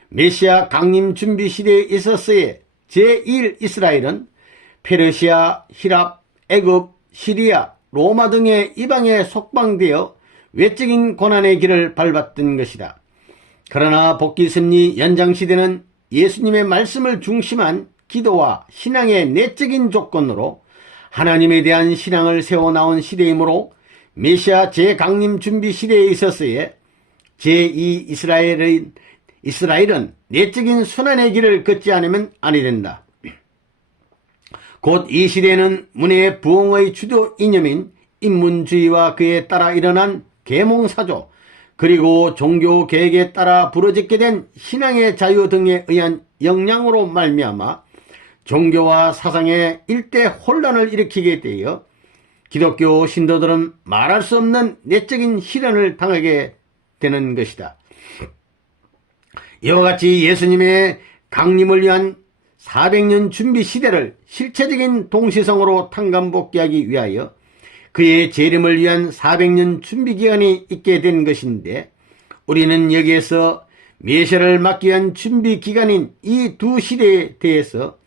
메시아 강림 준비 시대에 있었을 제1 이스라엘은 페르시아, 히랍, 애굽, 시리아, 로마 등의 이방에 속방되어 외적인 고난의 길을 밟았던 것이다. 그러나 복귀 섭리 연장 시대는 예수님의 말씀을 중심한 기도와 신앙의 내적인 조건으로 하나님에 대한 신앙을 세워나온 시대이므로 메시아 재강림 준비 시대에 있었을 제2 이스라엘은 내적인 순환의 길을 걷지 않으면 아니 된다. 곧 이 시대는 문의 부흥의 주도 이념인 인문주의와 그에 따라 일어난 계몽사조 그리고 종교 계획에 따라 부러지게 된 신앙의 자유 등에 의한 영향으로 말미암아 종교와 사상의 일대 혼란을 일으키게 되어 기독교 신도들은 말할 수 없는 내적인 시련을 당하게 되는 것이다. 이와 같이 예수님의 강림을 위한 400년 준비 시대를 실체적인 동시성으로 탕감복귀하기 위하여 그의 재림을 위한 400년 준비 기간이 있게 된 것인데 우리는 여기에서 메시아를 맞기 위한 준비 기간인 이 두 시대에 대해서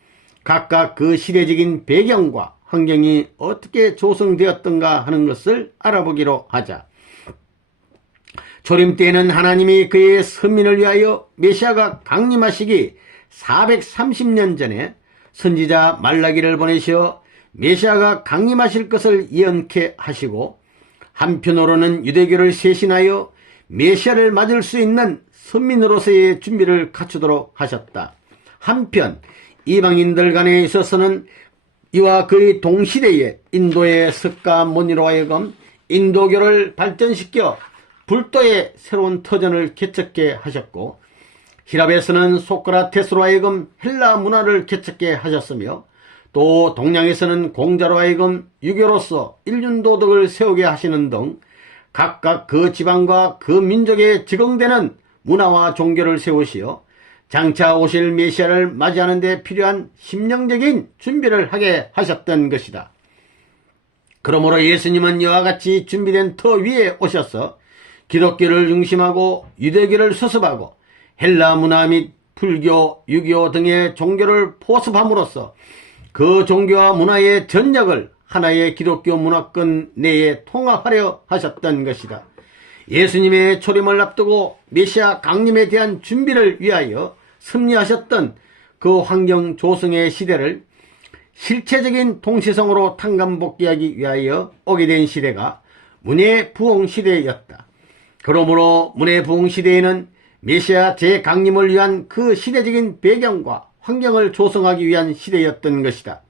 각각 그 시대적인 배경과 환경이 어떻게 조성되었던가 하는 것을 알아보기로 하자. 초림 때에는 하나님이 그의 선민을 위하여 메시아가 강림하시기 430년 전에 선지자 말라기를 보내셔 메시아가 강림하실 것을 예언케 하시고 한편으로는 유대교를 쇄신하여 메시아를 맞을 수 있는 선민으로서의 준비를 갖추도록 하셨다. 한편 이방인들 간에 있어서는 이와 거의 동시대에 인도의 석가 모니로 하여금 인도교를 발전시켜 불도의 새로운 터전을 개척게 하셨고 히랍에서는 소크라테스로 하여금 헬라 문화를 개척게 하셨으며 또 동양에서는 공자로 하여금 유교로서 인륜도덕을 세우게 하시는 등 각각 그 지방과 그 민족에 적응되는 문화와 종교를 세우시어 장차 오실 메시아를 맞이하는 데 필요한 심령적인 준비를 하게 하셨던 것이다. 그러므로 예수님은 이와 같이 준비된 터 위에 오셔서 기독교를 중심하고 유대교를 수습하고 헬라 문화 및 불교, 유교 등의 종교를 포섭함으로써 그 종교와 문화의 전역을 하나의 기독교 문화권 내에 통합하려 하셨던 것이다. 예수님의 초림을 앞두고 메시아 강림에 대한 준비를 위하여 섭리하셨던 그 환경 조성의 시대를 실체적인 동시성으로 탕감복귀하기 위하여 오게 된 시대가 문해부흥 시대였다. 그러므로 문해부흥 시대에는 메시아 재강림을 위한 그 시대적인 배경과 환경을 조성하기 위한 시대였던 것이다.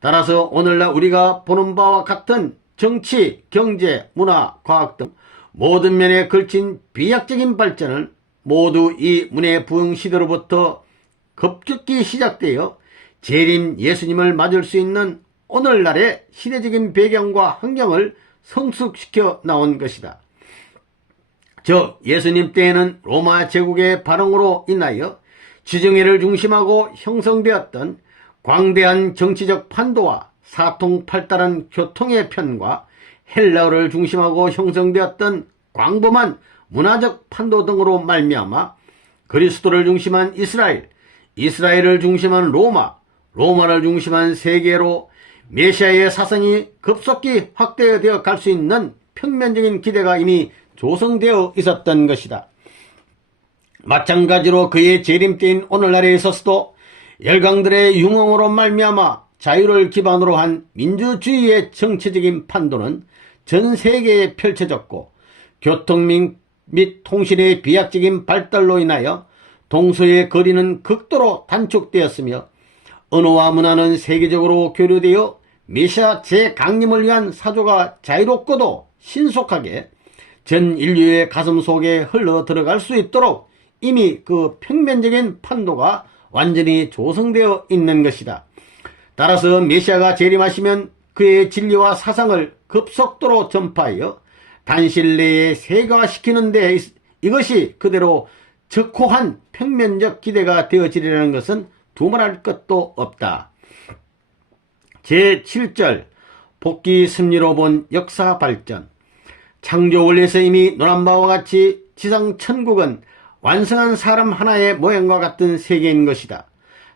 따라서 오늘날 우리가 보는 바와 같은 정치, 경제, 문화, 과학 등 모든 면에 걸친 비약적인 발전은 모두 이 문해부흥 시대로부터 급격히 시작되어 재림 예수님을 맞을 수 있는 오늘날의 시대적인 배경과 환경을 성숙시켜 나온 것이다. 즉 예수님 때에는 로마 제국의 발흥으로 인하여 지정회를 중심하고 형성되었던 광대한 정치적 판도와 사통팔달한 교통의 편과 헬라어를 중심하고 형성되었던 광범한 문화적 판도 등으로 말미암아 그리스도를 중심한 이스라엘, 이스라엘을 중심한 로마, 로마를 중심한 세계로 메시아의 사상이 급속히 확대되어 갈 수 있는 평면적인 기대가 이미 조성되어 있었던 것이다. 마찬가지로 그의 재림 때인 오늘날에 있어서도 열강들의 융응으로 말미암아 자유를 기반으로 한 민주주의의 정치적인 판도는 전 세계에 펼쳐졌고 교통 및 통신의 비약적인 발달로 인하여 동서의 거리는 극도로 단축되었으며 언어와 문화는 세계적으로 교류되어 메시아 재강림을 위한 사조가 자유롭고도 신속하게 전 인류의 가슴 속에 흘러 들어갈 수 있도록 이미 그 평면적인 판도가 완전히 조성되어 있는 것이다. 따라서 메시아가 재림하시면 그의 진리와 사상을 급속도로 전파하여 단실 내에 세계화시키는 데 이것이 그대로 적호한 평면적 기대가 되어지리라는 것은 두말할 것도 없다. 제7절 복귀 승리로 본 역사 발전. 창조 원리에서 이미 논한 바와 같이 지상 천국은 완성한 사람 하나의 모양과 같은 세계인 것이다.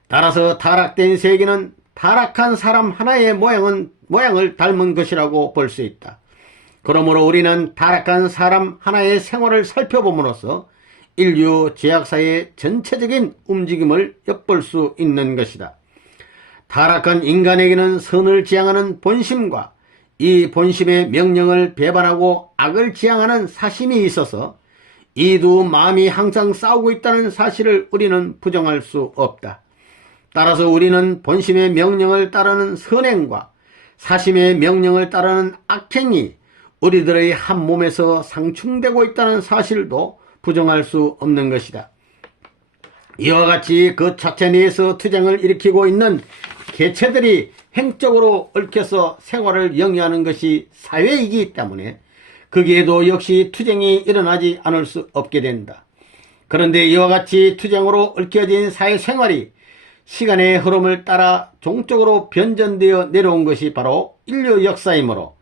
따라서 타락된 세계는 타락한 사람 하나의 모양을 닮은 것이라고 볼 수 있다. 그러므로 우리는 타락한 사람 하나의 생활을 살펴봄으로써 인류 제약사의 전체적인 움직임을 엿볼 수 있는 것이다. 타락한 인간에게는 선을 지향하는 본심과 이 본심의 명령을 배반하고 악을 지향하는 사심이 있어서 이 두 마음이 항상 싸우고 있다는 사실을 우리는 부정할 수 없다. 따라서 우리는 본심의 명령을 따르는 선행과 사심의 명령을 따르는 악행이 우리들의 한 몸에서 상충되고 있다는 사실도 부정할 수 없는 것이다. 이와 같이 그 자체 내에서 투쟁을 일으키고 있는 개체들이 행적으로 얽혀서 생활을 영위하는 것이 사회이기 때문에 거기에도 역시 투쟁이 일어나지 않을 수 없게 된다. 그런데 이와 같이 투쟁으로 얽혀진 사회생활이 시간의 흐름을 따라 종적으로 변전되어 내려온 것이 바로 인류 역사이므로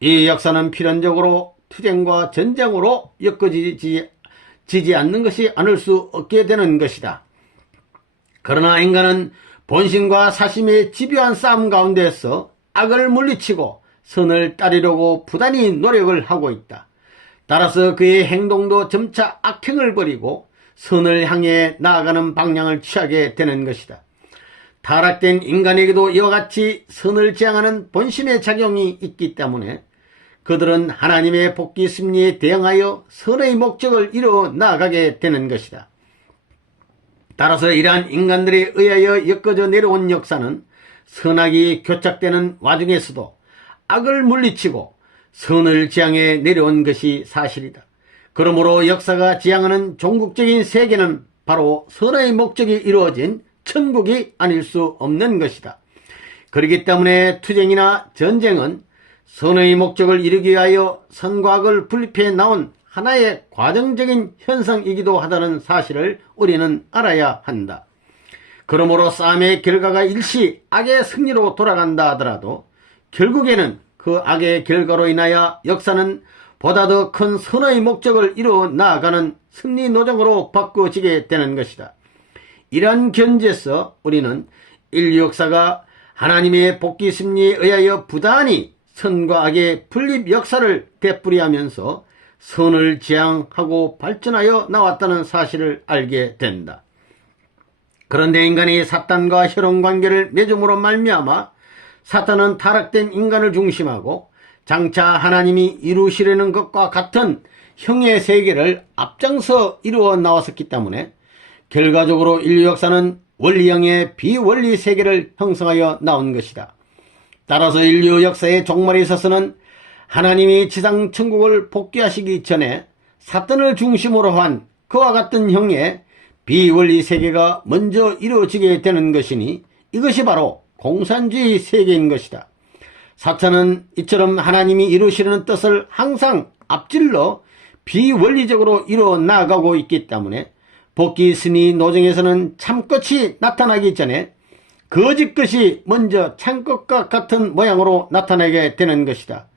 이 역사는 필연적으로 투쟁과 전쟁으로 엮어지지 않는 것이 않을 수 없게 되는 것이다. 그러나 인간은 본심과 사심의 집요한 싸움 가운데서 악을 물리치고 선을 따르려고 부단히 노력을 하고 있다. 따라서 그의 행동도 점차 악행을 버리고 선을 향해 나아가는 방향을 취하게 되는 것이다. 타락된 인간에게도 이와 같이 선을 지향하는 본심의 작용이 있기 때문에 그들은 하나님의 복귀 섭리에 대응하여 선의 목적을 이루어 나아가게 되는 것이다. 따라서 이러한 인간들에 의하여 엮어져 내려온 역사는 선악이 교착되는 와중에서도 악을 물리치고 선을 지향해 내려온 것이 사실이다. 그러므로 역사가 지향하는 종국적인 세계는 바로 선의 목적이 이루어진 천국이 아닐 수 없는 것이다. 그렇기 때문에 투쟁이나 전쟁은 선의 목적을 이루기 위하여 선과 악을 분립해 나온 하나의 과정적인 현상이기도 하다는 사실을 우리는 알아야 한다. 그러므로 싸움의 결과가 일시 악의 승리로 돌아간다 하더라도 결국에는 그 악의 결과로 인하여 역사는 보다 더 큰 선의 목적을 이루어 나아가는 승리 노정으로 바꿔지게 되는 것이다. 이러한 견지에서 우리는 인류 역사가 하나님의 복귀 승리에 의하여 부단히 선과 악의 분립 역사를 되풀이하면서 선을 지향하고 발전하여 나왔다는 사실을 알게 된다. 그런데 인간이 사탄과 혈연관계를 맺음으로 말미암아 사탄은 타락된 인간을 중심하고 장차 하나님이 이루시려는 것과 같은 형의 세계를 앞장서 이루어 나왔었기 때문에 결과적으로 인류 역사는 원리형의 비원리 세계를 형성하여 나온 것이다. 따라서 인류 역사의 종말에 있어서는 하나님이 지상 천국을 복귀하시기 전에 사탄을 중심으로 한 그와 같은 형의 비원리 세계가 먼저 이루어지게 되는 것이니 이것이 바로 공산주의 세계인 것이다. 사탄은 이처럼 하나님이 이루시려는 뜻을 항상 앞질러 비원리적으로 이루어 나가고 있기 때문에 복귀 승리 노정에서는 참것이 나타나기 전에 거짓것이 먼저 참것과 같은 모양으로 나타나게 되는 것이다.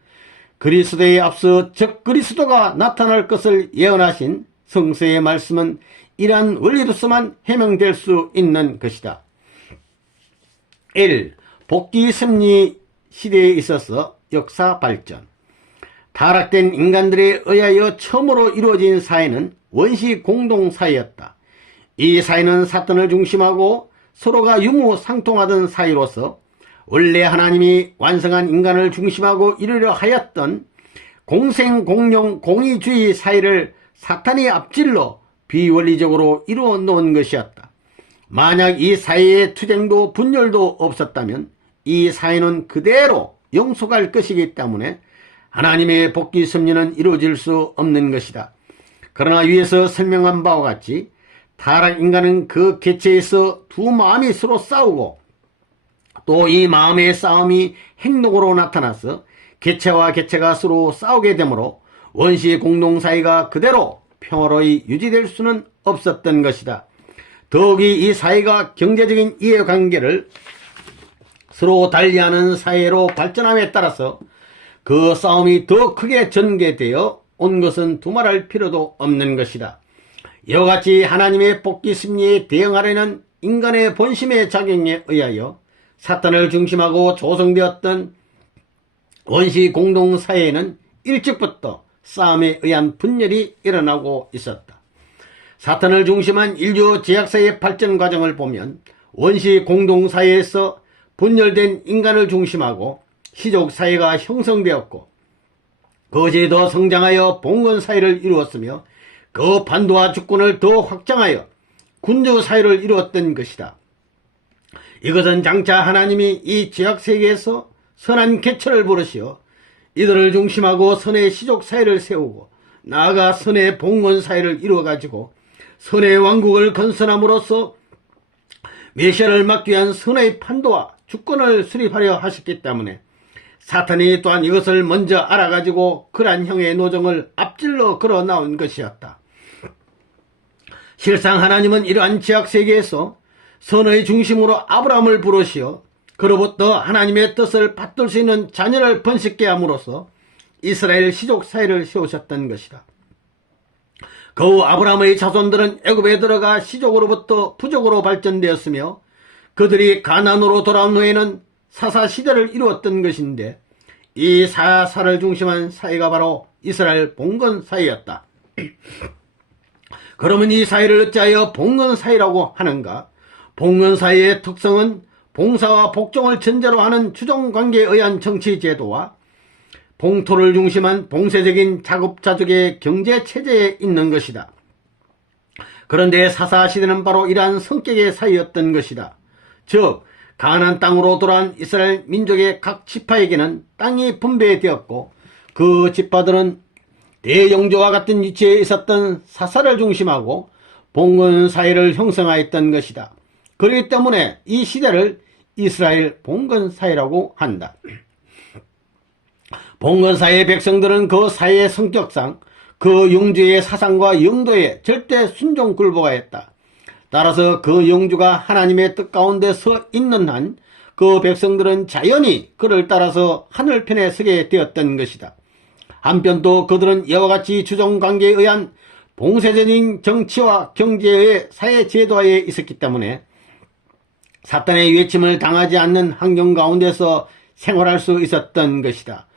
그리스도에 앞서 적그리스도가 나타날 것을 예언하신 성서의 말씀은 이러한 원리로서만 해명될 수 있는 것이다. 1. 복귀 승리 시대에 있어서 역사 발전. 타락된 인간들에 의하여 처음으로 이루어진 사회는 원시 공동사회였다. 이 사회는 사탄을 중심하고 서로가 유무상통하던 사회로서 원래 하나님이 완성한 인간을 중심하고 이루려 하였던 공생공룡 공의주의 사회를 사탄이 앞질러 비원리적으로 이루어 놓은 것이었다. 만약 이 사회에 투쟁도 분열도 없었다면 이 사회는 그대로 영속할 것이기 때문에 하나님의 복귀 섭리는 이루어질 수 없는 것이다. 그러나 위에서 설명한 바와 같이 타락 인간은 그 개체에서 두 마음이 서로 싸우고 또 이 마음의 싸움이 행동으로 나타나서 개체와 개체가 서로 싸우게 되므로 원시 공동사회가 그대로 평화로이 유지될 수는 없었던 것이다. 더욱이 이 사회가 경제적인 이해관계를 서로 달리하는 사회로 발전함에 따라서 그 싸움이 더 크게 전개되어 온 것은 두말할 필요도 없는 것이다. 이와 같이 하나님의 복귀 섭리에 대응하려는 인간의 본심의 작용에 의하여 사탄을 중심하고 조성되었던 원시 공동사회에는 일찍부터 싸움에 의한 분열이 일어나고 있었다. 사탄을 중심한 인류 제약사의 발전 과정을 보면 원시 공동사회에서 분열된 인간을 중심하고 시족사회가 형성되었고 그것이 더 성장하여 봉건사회를 이루었으며 그 반도와 주권을 더 확장하여 군주사회를 이루었던 것이다. 이것은 장차 하나님이 이 죄악세계에서 선한 개체를 부르시어 이들을 중심하고 선의 시족사회를 세우고 나아가 선의 봉건사회를 이루어가지고 선의 왕국을 건설함으로써 메시아를 막기 위한 선의 판도와 주권을 수립하려 하셨기 때문에 사탄이 또한 이것을 먼저 알아가지고 그러한 형의 노정을 앞질러 걸어 나온 것이었다. 실상 하나님은 이러한 죄악세계에서 선의 중심으로 아브라함을 부르시어 그로부터 하나님의 뜻을 받들 수 있는 자녀를 번식케 함으로써 이스라엘 시족사회를 세우셨던 것이다. 그 후 아브라함의 자손들은 애굽에 들어가 시족으로부터 부족으로 발전되었으며 그들이 가나안으로 돌아온 후에는 사사시대를 이루었던 것인데 이 사사를 중심한 사회가 바로 이스라엘 봉건사회였다. 그러면 이 사회를 어찌하여 봉건사회라고 하는가? 봉건사회의 특성은 봉사와 복종을 전제로 하는 주종관계에 의한 정치제도와 봉토를 중심한 봉쇄적인 자급자족의 경제체제에 있는 것이다. 그런데 사사시대는 바로 이러한 성격의 사회였던 것이다. 즉 가나안 땅으로 돌아온 이스라엘 민족의 각 지파에게는 땅이 분배되었고 그 지파들은 대영조와 같은 위치에 있었던 사사를 중심하고 봉건사회를 형성하였던 것이다. 그렇기 때문에 이 시대를 이스라엘 봉건사회라고 한다. 봉건사회의 백성들은 그 사회의 성격상 그 영주의 사상과 영도에 절대 순종 굴복하였다. 따라서 그 영주가 하나님의 뜻 가운데 서 있는 한 그 백성들은 자연히 그를 따라서 하늘편에 서게 되었던 것이다. 한편 또 그들은 이와 같이 주종관계에 의한 봉쇄적인 정치와 경제의 사회 제도하에 있었기 때문에 사탄의 외침을 당하지 않는 환경 가운데서 생활할 수 있었던 것이다.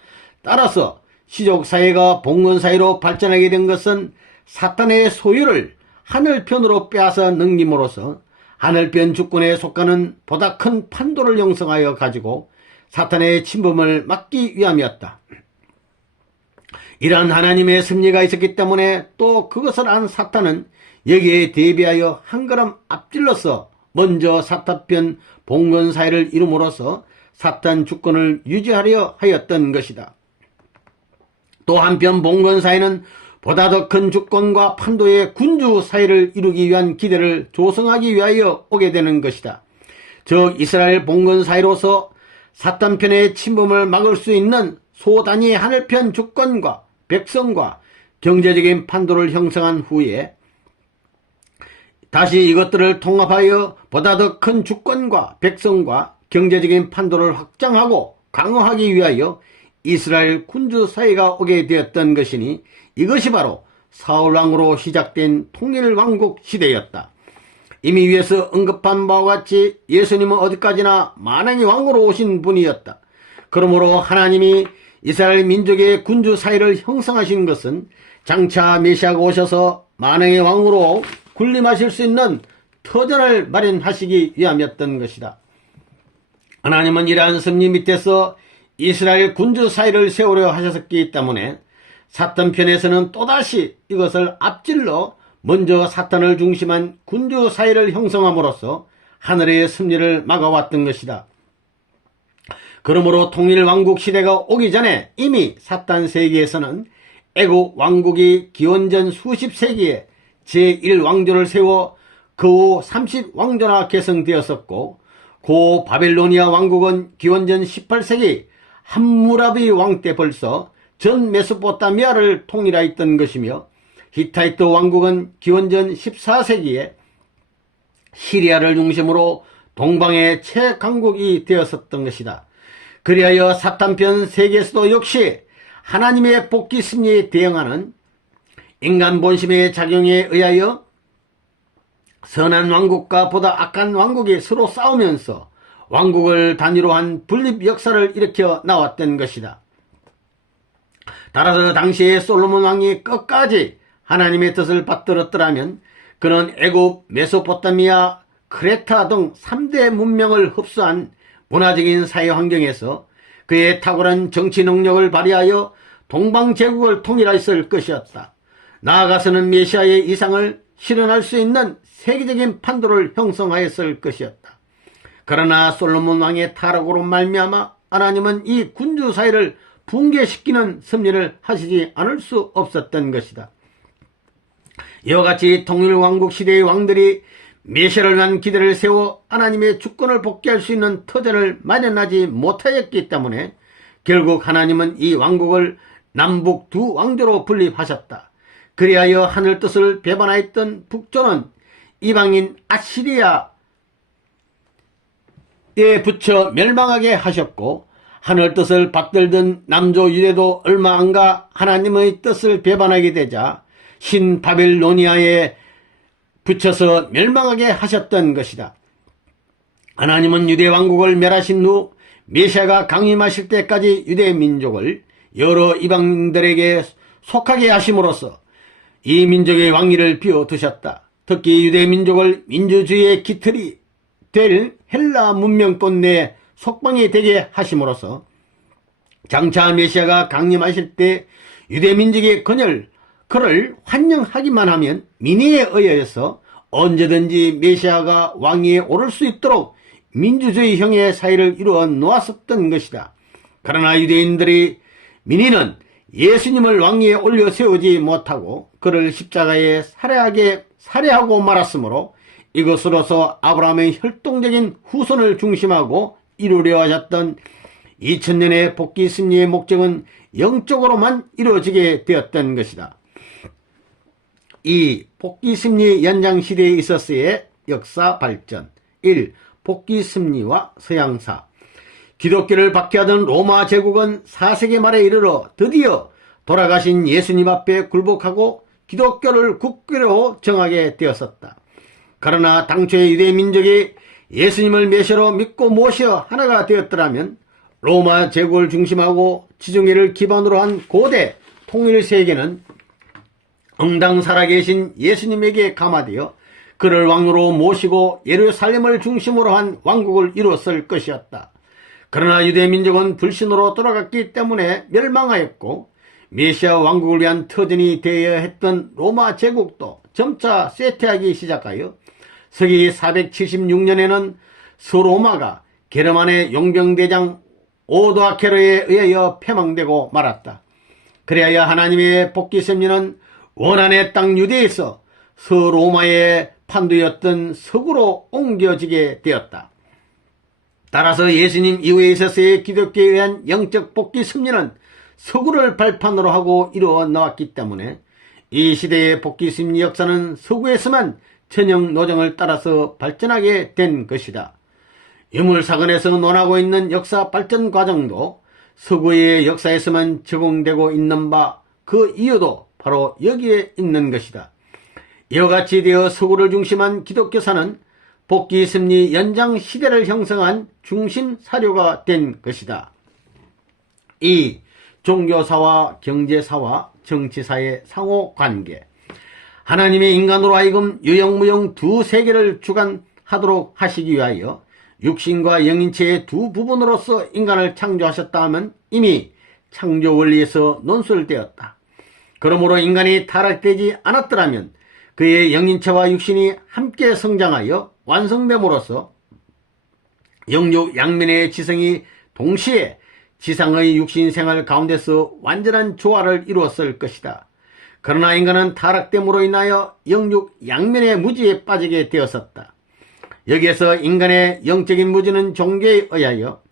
따라서 시족사회가 봉건사회로 발전하게 된 것은 사탄의 소유를 하늘편으로 빼앗아 넘김으로써 하늘편 주권에 속하는 보다 큰 판도를 형성하여 가지고 사탄의 침범을 막기 위함이었다. 이러한 하나님의 섭리가 있었기 때문에 또 그것을 안 사탄은 여기에 대비하여 한 걸음 앞질러서 먼저 사탄편 봉건사회를 이룸으로써 사탄 주권을 유지하려 하였던 것이다. 또 한편 봉건사회는 보다 더 큰 주권과 판도의 군주사회를 이루기 위한 기대를 조성하기 위하여 오게 되는 것이다. 즉 이스라엘 봉건사회로서 사탄편의 침범을 막을 수 있는 소단위의 하늘편 주권과 백성과 경제적인 판도를 형성한 후에 다시 이것들을 통합하여 보다 더 큰 주권과 백성과 경제적인 판도를 확장하고 강화하기 위하여 이스라엘 군주사회가 오게 되었던 것이니 이것이 바로 사울왕으로 시작된 통일왕국 시대였다. 이미 위에서 언급한 바와 같이 예수님은 어디까지나 만왕의 왕으로 오신 분이었다. 그러므로 하나님이 이스라엘 민족의 군주사회를 형성하신 것은 장차 메시아가 오셔서 만왕의 왕으로 군림하실 수 있는 터전을 마련하시기 위함이었던 것이다. 하나님은 이러한 섭리 밑에서 이스라엘 군주사회를 세우려 하셨기 때문에 사탄편에서는 또다시 이것을 앞질러 먼저 사탄을 중심한 군주사회를 형성함으로써 하늘의 섭리를 막아왔던 것이다. 그러므로 통일왕국 시대가 오기 전에 이미 사탄 세계에서는 애국 왕국이 기원전 수십 세기에 제1왕조를 세워 그 후 30왕조나 개성되었었고 고 바벨로니아 왕국은 기원전 18세기 함무라비 왕 때 벌써 전 메소포타미아를 통일하였던 것이며 히타이트 왕국은 기원전 14세기에 시리아를 중심으로 동방의 최강국이 되었었던 것이다. 그리하여 사탄편 세계에서도 역시 하나님의 복귀 섭리에 대응하는 인간 본심의 작용에 의하여 선한 왕국과 보다 악한 왕국이 서로 싸우면서 왕국을 단위로 한 분립 역사를 일으켜 나왔던 것이다. 따라서 당시에 솔로몬 왕이 끝까지 하나님의 뜻을 받들었더라면 그는 애굽, 메소포타미아, 크레타 등 3대 문명을 흡수한 문화적인 사회 환경에서 그의 탁월한 정치 능력을 발휘하여 동방제국을 통일했을 것이었다. 나아가서는 메시아의 이상을 실현할 수 있는 세계적인 판도를 형성하였을 것이었다. 그러나 솔로몬 왕의 타락으로 말미암아 하나님은 이 군주사회를 붕괴시키는 섭리를 하시지 않을 수 없었던 것이다. 이와 같이 통일왕국 시대의 왕들이 메시아를 위한 기대를 세워 하나님의 주권을 복귀할 수 있는 터전을 마련하지 못하였기 때문에 결국 하나님은 이 왕국을 남북 두 왕조로 분립하셨다. 그리하여 하늘 뜻을 배반하였던 북조는 이방인 아시리아에 붙여 멸망하게 하셨고 하늘 뜻을 받들던 남조 유대도 얼마 안가 하나님의 뜻을 배반하게 되자 신 바벨로니아에 붙여서 멸망하게 하셨던 것이다. 하나님은 유대 왕국을 멸하신 후 메시아가 강림하실 때까지 유대 민족을 여러 이방인들에게 속하게 하심으로써 이 민족의 왕위를 비워두셨다. 특히 유대 민족을 민주주의의 깃털이 될 헬라 문명권 내 속방이 되게 하심으로써 장차 메시아가 강림하실 때 유대 민족의 그를 환영하기만 하면 민의에 의하여서 언제든지 메시아가 왕위에 오를 수 있도록 민주주의형의 사회를 이루어 놓았었던 것이다. 그러나 유대인들이 민의는 예수님을 왕위에 올려 세우지 못하고 그를 십자가에 살해하고 말았으므로 이것으로서 아브라함의 혈통적인 후손을 중심하고 이루려 하셨던 2000년의 복귀 섭리의 목적은 영적으로만 이루어지게 되었던 것이다. 이 복귀 섭리 연장 시대에 있었어의 역사 발전. 1. 복귀 섭리와 서양사. 기독교를 박해하던 로마 제국은 4세기 말에 이르러 드디어 돌아가신 예수님 앞에 굴복하고 기독교를 국교로 정하게 되었었다. 그러나 당초의 유대 민족이 예수님을 메시아로 믿고 모셔 하나가 되었더라면 로마 제국을 중심하고 지중해를 기반으로 한 고대 통일 세계는 응당 살아계신 예수님에게 감화되어 그를 왕으로 모시고 예루살렘을 중심으로 한 왕국을 이루었을 것이었다. 그러나 유대민족은 불신으로 돌아갔기 때문에 멸망하였고 메시아 왕국을 위한 터전이 되어야 했던 로마 제국도 점차 쇠퇴하기 시작하여 서기 476년에는 서로마가 게르만의 용병대장 오도아케르에 의하여 패망되고 말았다. 그래야 하나님의 복귀 섭리는 원한의 땅 유대에서 서로마의 판도였던 서구로 옮겨지게 되었다. 따라서 예수님 이후에 있어서의 기독교에 의한 영적 복귀 섭리는 서구를 발판으로 하고 이루어 나왔기 때문에 이 시대의 복귀 섭리 역사는 서구에서만 천형 노정을 따라서 발전하게 된 것이다. 유물사건에서 논하고 있는 역사 발전 과정도 서구의 역사에서만 적용되고 있는 바 그 이유도 바로 여기에 있는 것이다. 이와 같이 되어 서구를 중심한 기독교사는 복귀 섭리 연장 시대를 형성한 중심 사료가 된 것이다. 이 종교사와 경제사와 정치사의 상호관계, 하나님의 인간으로 하여금 유영무영 두 세계를 주관하도록 하시기 위하여 육신과 영인체의 두 부분으로서 인간을 창조하셨다 하면 이미 창조 원리에서 논술되었다. 그러므로 인간이 타락되지 않았더라면 그의 영인체와 육신이 함께 성장하여 완성됨으로써 영육 양면의 지성이 동시에 지상의 육신 생활 가운데서 완전한 조화를 이루었을 것이다. 그러나 인간은 타락됨으로 인하여 영육 양면의 무지에 빠지게 되었었다. 여기에서 인간의 영적인 무지는 종교에 의하여,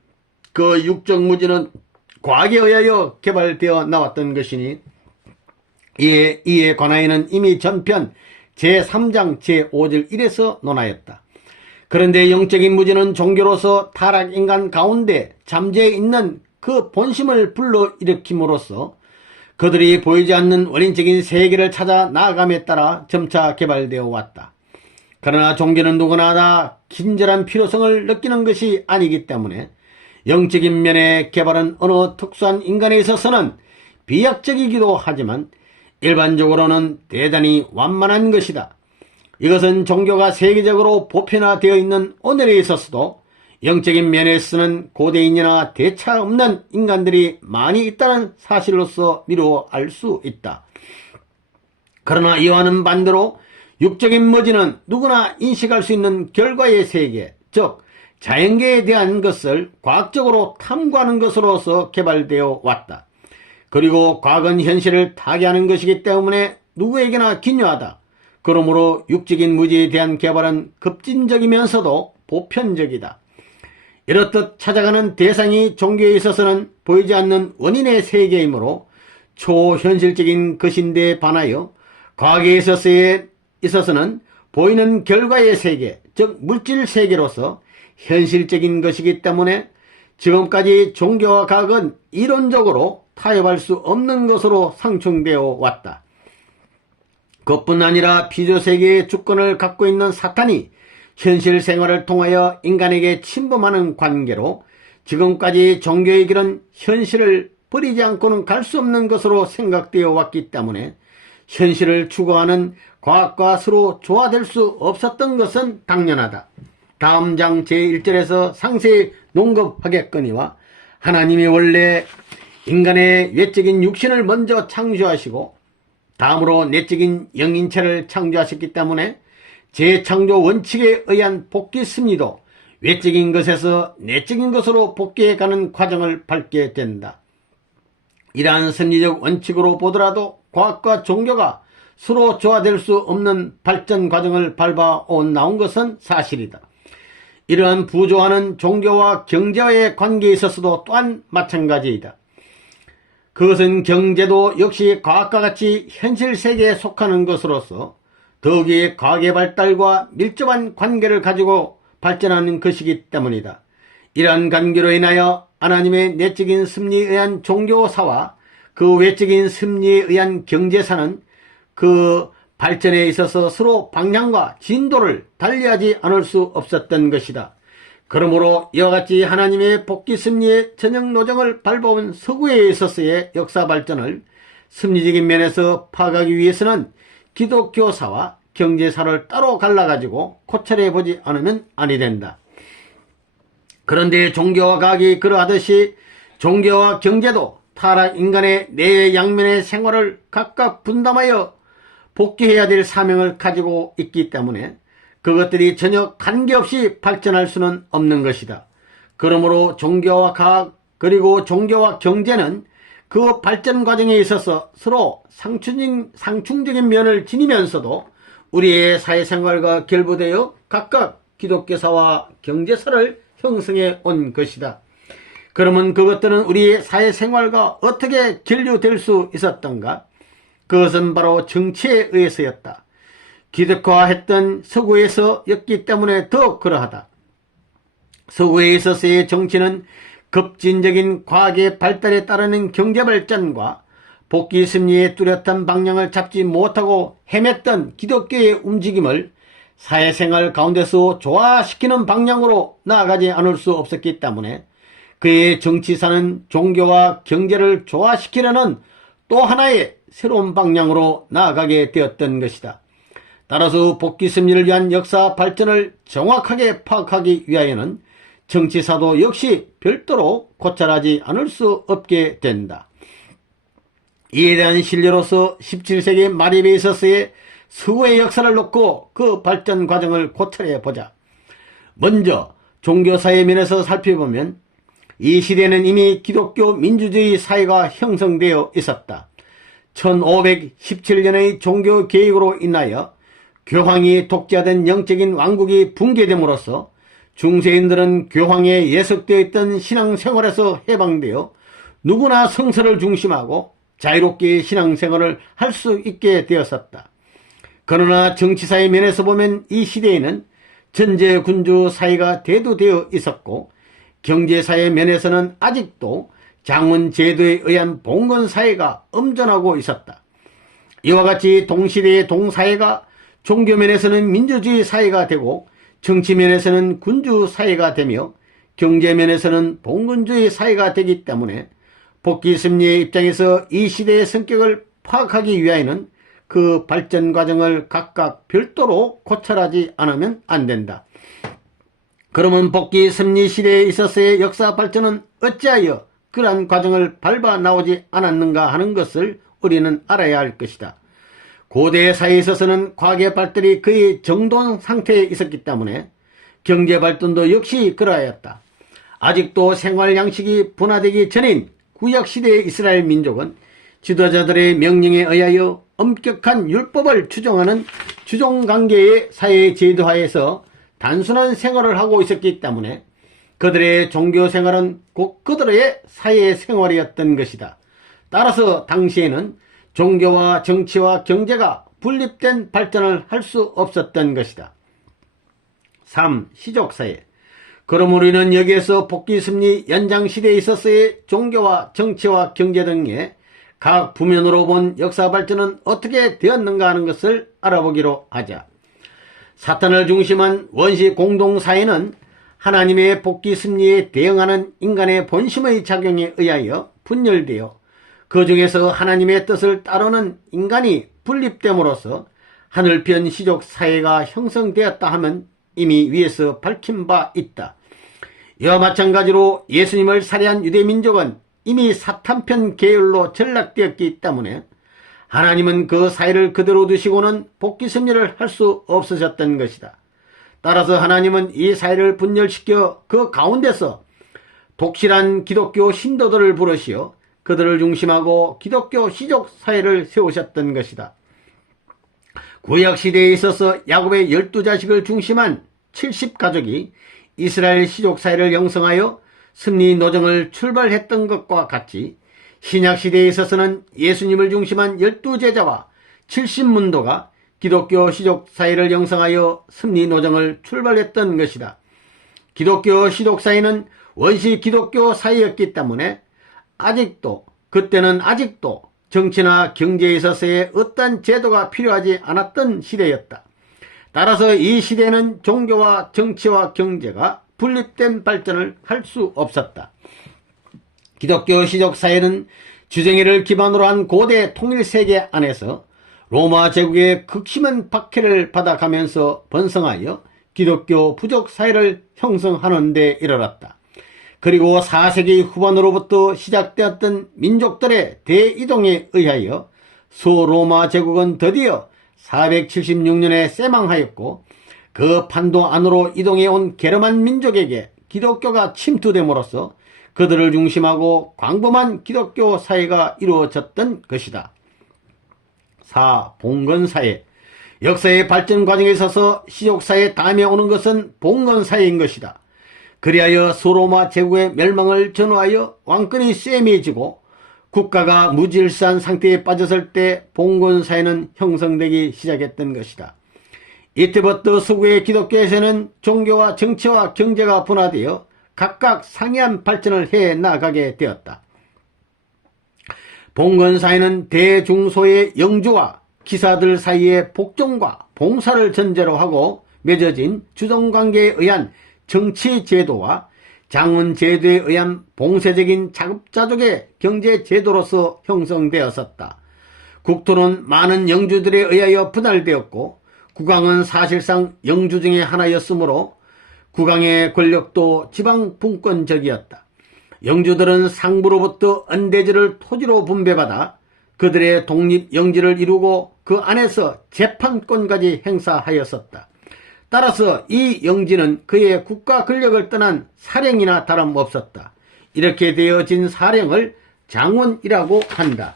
그 육적 무지는 과학에 의하여 개발되어 나왔던 것이니 이에 관하여는 이미 전편 제3장 제5절 1에서 논하였다. 그런데 영적인 무지는 종교로서 타락 인간 가운데 잠재해 있는 그 본심을 불러일으킴으로써 그들이 보이지 않는 원인적인 세계를 찾아 나아감에 따라 점차 개발되어 왔다. 그러나 종교는 누구나 다 긴절한 필요성을 느끼는 것이 아니기 때문에 영적인 면의 개발은 어느 특수한 인간에 있어서는 비약적이기도 하지만 일반적으로는 대단히 완만한 것이다. 이것은 종교가 세계적으로 보편화되어 있는 오늘에 있어서도 영적인 면에서는 고대인이나 대차 없는 인간들이 많이 있다는 사실로서 미루어 알 수 있다. 그러나 이와는 반대로 육적인 무지는 누구나 인식할 수 있는 결과의 세계, 즉 자연계에 대한 것을 과학적으로 탐구하는 것으로서 개발되어 왔다. 그리고 과학은 현실을 타개하는 것이기 때문에 누구에게나 기묘하다. 그러므로 육적인 무지에 대한 개발은 급진적이면서도 보편적이다. 이렇듯 찾아가는 대상이 종교에 있어서는 보이지 않는 원인의 세계이므로 초현실적인 것인데 반하여 과학에 있어서는 보이는 결과의 세계, 즉 물질 세계로서 현실적인 것이기 때문에 지금까지 종교와 과학은 이론적으로 타협할 수 없는 것으로 상충되어 왔다. 그뿐 아니라 비조세계의 주권을 갖고 있는 사탄이 현실 생활을 통하여 인간에게 침범하는 관계로 지금까지 종교의 길은 현실을 버리지 않고는 갈 수 없는 것으로 생각되어 왔기 때문에 현실을 추구하는 과학과 서로 조화될 수 없었던 것은 당연하다. 다음 장 제1절에서 상세히 논급하겠거니와 하나님이 원래 인간의 외적인 육신을 먼저 창조하시고 다음으로 내적인 영인체를 창조하셨기 때문에 재창조 원칙에 의한 복귀 섭리도 외적인 것에서 내적인 것으로 복귀해가는 과정을 밟게 된다. 이러한 섭리적 원칙으로 보더라도 과학과 종교가 서로 조화될 수 없는 발전 과정을 밟아온 나온 것은 사실이다. 이러한 부조화는 종교와 경제와의 관계에 있어서도 또한 마찬가지이다. 그것은 경제도 역시 과학과 같이 현실 세계에 속하는 것으로서 더욱이 과학의 발달과 밀접한 관계를 가지고 발전하는 것이기 때문이다. 이러한 관계로 인하여 하나님의 내적인 섭리에 의한 종교사와 그 외적인 섭리에 의한 경제사는 그 발전에 있어서 서로 방향과 진도를 달리하지 않을 수 없었던 것이다. 그러므로 이와 같이 하나님의 복귀 섭리의 전형 노정을 밟아온 서구에 있어서의 역사 발전을 섭리적인 면에서 파악하기 위해서는 기독교사와 경제사를 따로 갈라가지고 고찰해 보지 않으면 아니 된다. 그런데 종교와 과학이 그러하듯이 종교와 경제도 타락 인간의 내 양면의 생활을 각각 분담하여 복귀해야 될 사명을 가지고 있기 때문에 그것들이 전혀 관계없이 발전할 수는 없는 것이다. 그러므로 종교와 과학 그리고 종교와 경제는 그 발전 과정에 있어서 서로 상충적인 면을 지니면서도 우리의 사회생활과 결부되어 각각 기독교사와 경제사를 형성해 온 것이다. 그러면 그것들은 우리의 사회생활과 어떻게 결류될 수 있었던가? 그것은 바로 정치에 의해서였다. 기독화했던 서구에서였기 때문에 더 그러하다. 서구에 있어서의 정치는 급진적인 과학의 발달에 따르는 경제발전과 복귀 심리의 뚜렷한 방향을 잡지 못하고 헤맸던 기독교의 움직임을 사회생활 가운데서 조화시키는 방향으로 나아가지 않을 수 없었기 때문에 그의 정치사는 종교와 경제를 조화시키려는 또 하나의 새로운 방향으로 나아가게 되었던 것이다. 따라서 복귀 심리를 위한 역사 발전을 정확하게 파악하기 위하여는 정치사도 역시 별도로 고찰하지 않을 수 없게 된다. 이에 대한 신뢰로서 17세기 말입에 있어서의 서구의 역사를 놓고 그 발전 과정을 고찰해 보자. 먼저 종교사의 면에서 살펴보면 이 시대는 이미 기독교 민주주의 사회가 형성되어 있었다. 1517년의 종교 개혁으로 인하여 교황이 독재하던 영적인 왕국이 붕괴됨으로써 중세인들은 교황에 예속되어 있던 신앙생활에서 해방되어 누구나 성서를 중심하고 자유롭게 신앙생활을 할 수 있게 되었었다. 그러나 정치사의 면에서 보면 이 시대에는 전제군주 사회가 대두되어 있었고 경제사의 면에서는 아직도 장훈제도에 의한 봉건사회가 엄존하고 있었다. 이와 같이 동시대의 동사회가 종교면에서는 민주주의 사회가 되고 정치면에서는 군주사회가 되며 경제면에서는 봉건주의 사회가 되기 때문에 복귀 심리의 입장에서 이 시대의 성격을 파악하기 위하여는 그 발전 과정을 각각 별도로 고찰하지 않으면 안 된다. 그러면 복귀 심리 시대에 있어서의 역사 발전은 어찌하여 그러한 과정을 밟아 나오지 않았는가 하는 것을 우리는 알아야 할 것이다. 고대 사회에 있어서는 과학의 발달이 거의 정돈 상태에 있었기 때문에 경제 발전도 역시 그러하였다. 아직도 생활 양식이 분화되기 전인 구약시대의 이스라엘 민족은 지도자들의 명령에 의하여 엄격한 율법을 추종하는 주종관계의 사회 제도하에서 단순한 생활을 하고 있었기 때문에 그들의 종교 생활은 곧 그들의 사회 생활이었던 것이다. 따라서 당시에는 종교와 정치와 경제가 분립된 발전을 할 수 없었던 것이다. 3. 시족사회. 그럼 우리는 여기에서 복귀심리 연장시대에 있어서의 종교와 정치와 경제 등의 각 부면으로 본 역사 발전은 어떻게 되었는가 하는 것을 알아보기로 하자. 사탄을 중심한 원시 공동사회는 하나님의 복귀 섭리에 대응하는 인간의 본심의 작용에 의하여 분열되어 그 중에서 하나님의 뜻을 따르는 인간이 분립됨으로써 하늘편 시족 사회가 형성되었다 하면 이미 위에서 밝힌 바 있다. 이와 마찬가지로 예수님을 살해한 유대민족은 이미 사탄편 계열로 전락되었기 때문에 하나님은 그 사회를 그대로 두시고는 복귀 섭리를 할 수 없으셨던 것이다. 따라서 하나님은 이 사회를 분열시켜 그 가운데서 독실한 기독교 신도들을 부르시어 그들을 중심하고 기독교 시족 사회를 세우셨던 것이다. 구약시대에 있어서 야곱의 12자식을 중심한 70가족이 이스라엘 시족 사회를 형성하여 섭리 노정을 출발했던 것과 같이 신약시대에 있어서는 예수님을 중심한 12제자와 70문도가 기독교 시족 사회를 형성하여 섭리 노정을 출발했던 것이다. 기독교 시족 사회는 원시 기독교 사회였기 때문에 그때는 아직도 정치나 경제에 있어서의 어떤 제도가 필요하지 않았던 시대였다. 따라서 이 시대는 종교와 정치와 경제가 분립된 발전을 할 수 없었다. 기독교 시족 사회는 주정의를 기반으로 한 고대 통일세계 안에서 로마 제국의 극심한 박해를 받아가면서 번성하여 기독교 부족 사회를 형성하는 데 이르렀다. 그리고 4세기 후반으로부터 시작되었던 민족들의 대이동에 의하여 소로마 제국은 드디어 476년에 쇠망하였고, 그 판도 안으로 이동해 온 게르만 민족에게 기독교가 침투됨으로써 그들을 중심하고 광범한 기독교 사회가 이루어졌던 것이다. 4. 봉건사회. 역사의 발전 과정에 있어서 시족사회 다음에 오는 것은 봉건사회인 것이다. 그리하여 소로마 제국의 멸망을 전후하여 왕권이 쇠매지고 국가가 무질서한 상태에 빠졌을 때 봉건사회는 형성되기 시작했던 것이다. 이때부터 서구의 기독교에서는 종교와 정치와 경제가 분화되어 각각 상이한 발전을 해 나가게 되었다. 봉건사회는 대중소의 영주와 기사들 사이의 복종과 봉사를 전제로 하고 맺어진 주종관계에 의한 정치제도와 장훈제도에 의한 봉쇄적인 자급자족의 경제제도로서 형성되었었다. 국토는 많은 영주들에 의하여 분할되었고 국왕은 사실상 영주 중의 하나였으므로 국왕의 권력도 지방분권적이었다. 영주들은 상부로부터 언대지를 토지로 분배받아 그들의 독립영지를 이루고 그 안에서 재판권까지 행사하였었다. 따라서 이 영지는 그의 국가 권력을 떠난 사령이나 다름없었다. 이렇게 되어진 사령을 장원이라고 한다.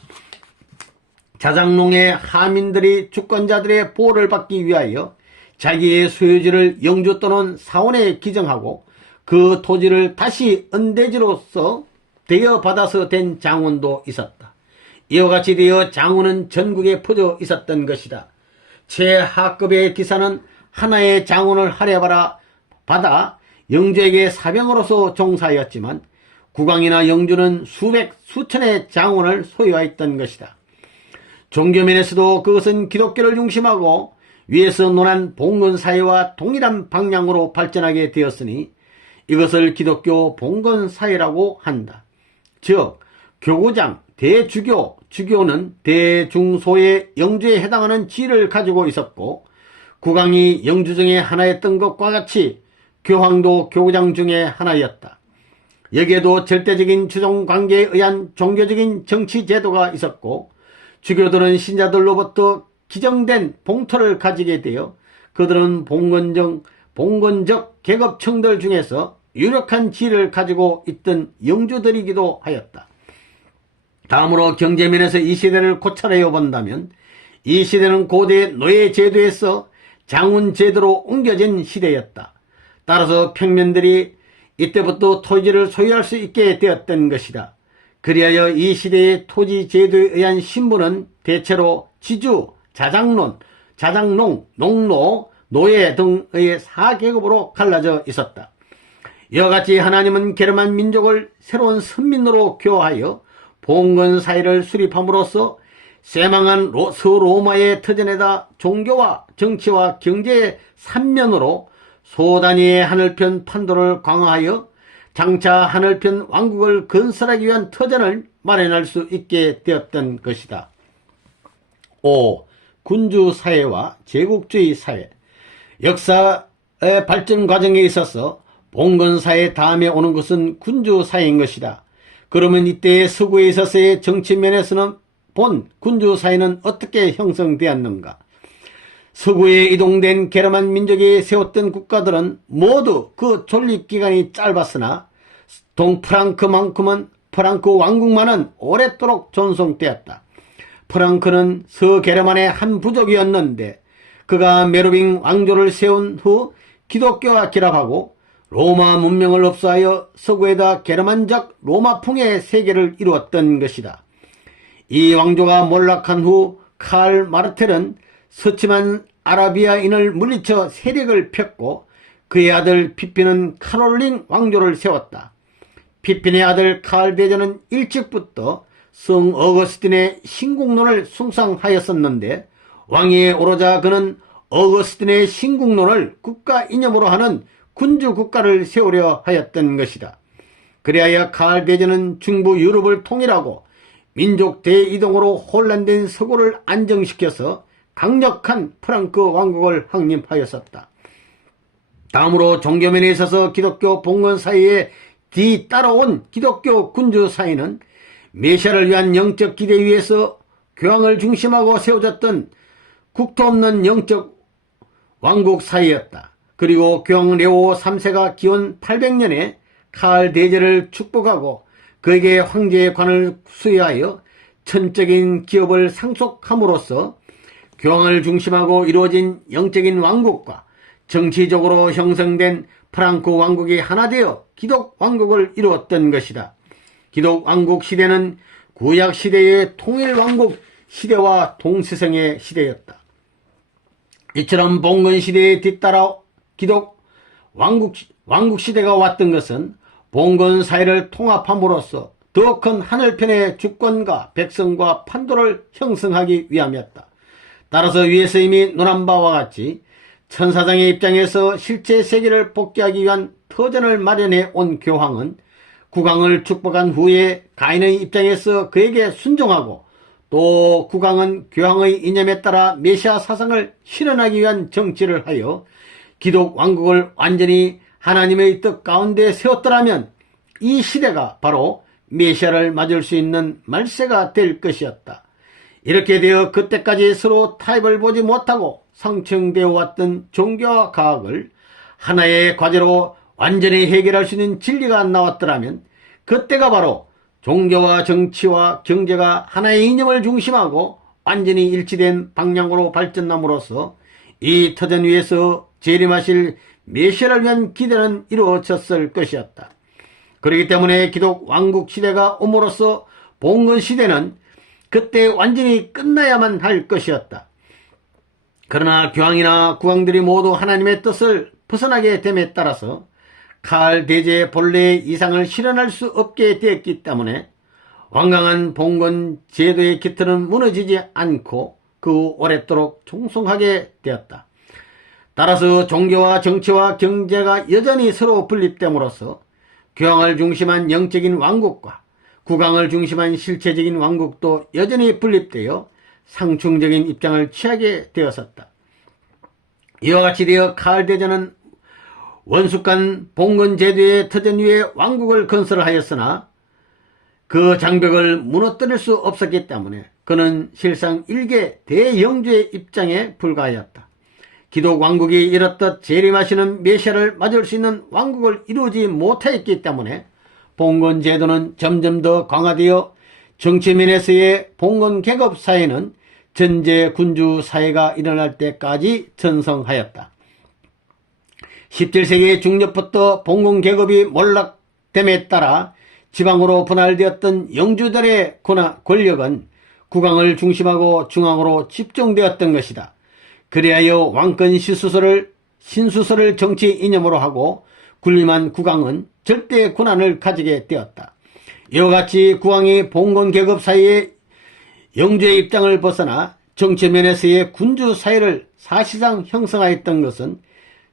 자장농의 하민들이 주권자들의 보호를 받기 위하여 자기의 소유지를 영주 또는 사원에 기정하고 그 토지를 다시 언대지로서 대여받아서 된 장원도 있었다. 이와 같이 되어 장원은 전국에 퍼져 있었던 것이다. 최하급의 기사는 하나의 장원을 할애받아 영주에게 사병으로서 종사하였지만 국왕이나 영주는 수백 수천의 장원을 소유하였던 것이다. 종교면에서도 그것은 기독교를 중심하고 위에서 논한 봉건사회와 동일한 방향으로 발전하게 되었으니 이것을 기독교 봉건사회라고 한다. 즉 교구장, 대주교, 주교는 대중소의 영주에 해당하는 지위를 가지고 있었고 국왕이 영주 중에 하나였던 것과 같이 교황도 교구장 중에 하나였다. 여기에도 절대적인 주종관계에 의한 종교적인 정치제도가 있었고 주교들은 신자들로부터 기정된 봉토를 가지게 되어 그들은 봉건적 계급층들 중에서 유력한 지위를 가지고 있던 영주들이기도 하였다. 다음으로 경제면에서 이 시대를 고찰하여 본다면 이 시대는 고대 노예제도에서 장훈제도로 옮겨진 시대였다. 따라서 평민들이 이때부터 토지를 소유할 수 있게 되었던 것이다. 그리하여 이 시대의 토지제도에 의한 신분은 대체로 지주, 자장농, 농노, 노예 등의 4계급으로 갈라져 있었다. 이와 같이 하나님은 게르만 민족을 새로운 선민으로 교화하여 봉건사회를 수립함으로써 쇠망한 서로마의 터전에다 종교와 정치와 경제의 삼면으로 소단위의 하늘편 판도를 강화하여 장차 하늘편 왕국을 건설하기 위한 터전을 마련할 수 있게 되었던 것이다. 5. 군주사회와 제국주의 사회. 역사의 발전 과정에 있어서 봉건사회 다음에 오는 것은 군주사회인 것이다. 그러면 이때의 서구에 있어서의 정치면에서는 본 군주사회는 어떻게 형성되었는가? 서구에 이동된 게르만 민족이 세웠던 국가들은 모두 그 존립기간이 짧았으나 동프랑크만큼은 프랑크 왕국만은 오랫도록 존속되었다. 프랑크는 서게르만의 한 부족이었는데 그가 메로빙 왕조를 세운 후 기독교와 결합하고 로마 문명을 흡수하여 서구에다 게르만적 로마풍의 세계를 이루었던 것이다. 이 왕조가 몰락한 후 칼 마르텔은 서침한 아라비아인을 물리쳐 세력을 폈고 그의 아들 피핀은 카롤링 왕조를 세웠다. 피핀의 아들 칼 대제는 일찍부터 성 어거스틴의 신국론을 숭상하였었는데 왕위에 오르자 그는 어거스틴의 신국론을 국가 이념으로 하는 군주 국가를 세우려 하였던 것이다. 그리하여 카를 대제는 중부 유럽을 통일하고 민족 대이동으로 혼란된 서구를 안정시켜서 강력한 프랑크 왕국을 확립하였었다. 다음으로 종교면에 있어서 기독교 봉건 사이에 뒤따라온 기독교 군주 사이는 메시아를 위한 영적 기대 위에서 교황을 중심하고 세워졌던 국토 없는 영적 왕국 사이였다. 그리고 교황 레오 3세가 기원 800년에 카를 대제를 축복하고 그에게 황제의 관을 수여하여 천적인 기업을 상속함으로써 교황을 중심하고 이루어진 영적인 왕국과 정치적으로 형성된 프랑크 왕국이 하나 되어 기독 왕국을 이루었던 것이다. 기독 왕국 시대는 구약 시대의 통일 왕국 시대와 동시성의 시대였다. 이처럼 봉건 시대에 뒤따라 기독 왕국 시대가 왔던 것은 봉건 사회를 통합함으로써 더 큰 하늘편의 주권과 백성과 판도를 형성하기 위함이었다. 따라서 위에서 이미 논한 바와 같이 천사장의 입장에서 실제 세계를 복귀하기 위한 터전을 마련해 온 교황은 국왕을 축복한 후에 가인의 입장에서 그에게 순종하고 또 국왕은 교황의 이념에 따라 메시아 사상을 실현하기 위한 정치를 하여 기독 왕국을 완전히 하나님의 뜻 가운데 세웠더라면 이 시대가 바로 메시아를 맞을 수 있는 말세가 될 것이었다. 이렇게 되어 그때까지 서로 타협을 보지 못하고 상충되어 왔던 종교와 과학을 하나의 과제로 완전히 해결할 수 있는 진리가 나왔더라면 그때가 바로 종교와 정치와 경제가 하나의 이념을 중심하고 완전히 일치된 방향으로 발전함으로써 이 터전 위에서 재림하실 메시아를 위한 기대는 이루어졌을 것이었다. 그렇기 때문에 기독 왕국 시대가 옴으로써 봉건 시대는 그때 완전히 끝나야만 할 것이었다. 그러나 교황이나 국왕들이 모두 하나님의 뜻을 벗어나게 됨에 따라서 카를 대제의 본래의 이상을 실현할 수 없게 되었기 때문에 완강한 봉건 제도의 기틀은 무너지지 않고 그 오랫도록 종송하게 되었다. 따라서 종교와 정치와 경제가 여전히 서로 분립됨으로써 교황을 중심한 영적인 왕국과 국왕을 중심한 실체적인 왕국도 여전히 분립되어 상충적인 입장을 취하게 되었었다. 이와 같이 되어 카를 대제는 원숙한 봉건 제도의 터전 위에 왕국을 건설하였으나 그 장벽을 무너뜨릴 수 없었기 때문에 그는 실상 일개 대영주의 입장에 불과하였다. 기독 왕국이 이렇듯 재림하시는 메시아를 맞을 수 있는 왕국을 이루지 못하였기 때문에 봉건 제도는 점점 더 강화되어 정치면에서의 봉건 계급 사회는 전제 군주 사회가 일어날 때까지 전성하였다. 17세기 중葉부터 봉건 계급이 몰락됨에 따라 지방으로 분할되었던 영주들의 권력은 국왕을 중심하고 중앙으로 집중되었던 것이다. 그리하여 왕권 신수설을 정치 이념으로 하고 군림한 국왕은 절대 권한을 가지게 되었다. 이와 같이 국왕이 봉건 계급 사이의 영주의 입장을 벗어나 정치면에서의 군주 사회를 사실상 형성하였던 것은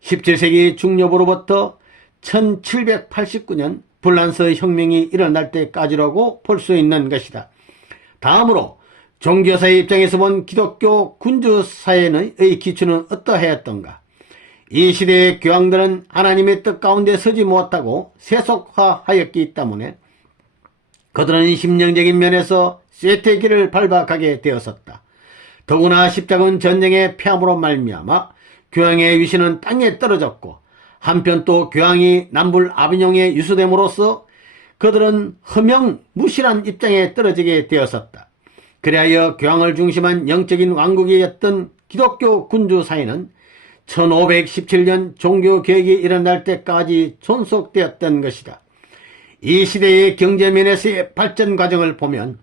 17세기 중葉으로부터 1789년 불란서 혁명이 일어날 때까지라고 볼 수 있는 것이다. 다음으로 종교사의 입장에서 본 기독교 군주사회의 기초는 어떠하였던가? 이 시대의 교황들은 하나님의 뜻 가운데 서지 못하고 세속화하였기 때문에 그들은 심령적인 면에서 쇠퇴길을 밟아가게 되었었다. 더구나 십자군 전쟁의 패함으로 말미암아 교황의 위신은 땅에 떨어졌고 한편 또 교황이 남불 아비뇽에 유수됨으로써 그들은 허명무실한 입장에 떨어지게 되었었다. 그리하여 교황을 중심한 영적인 왕국이었던 기독교 군주 사회는 1517년 종교개혁이 일어날 때까지 존속되었던 것이다. 이 시대의 경제면에서의 발전 과정을 보면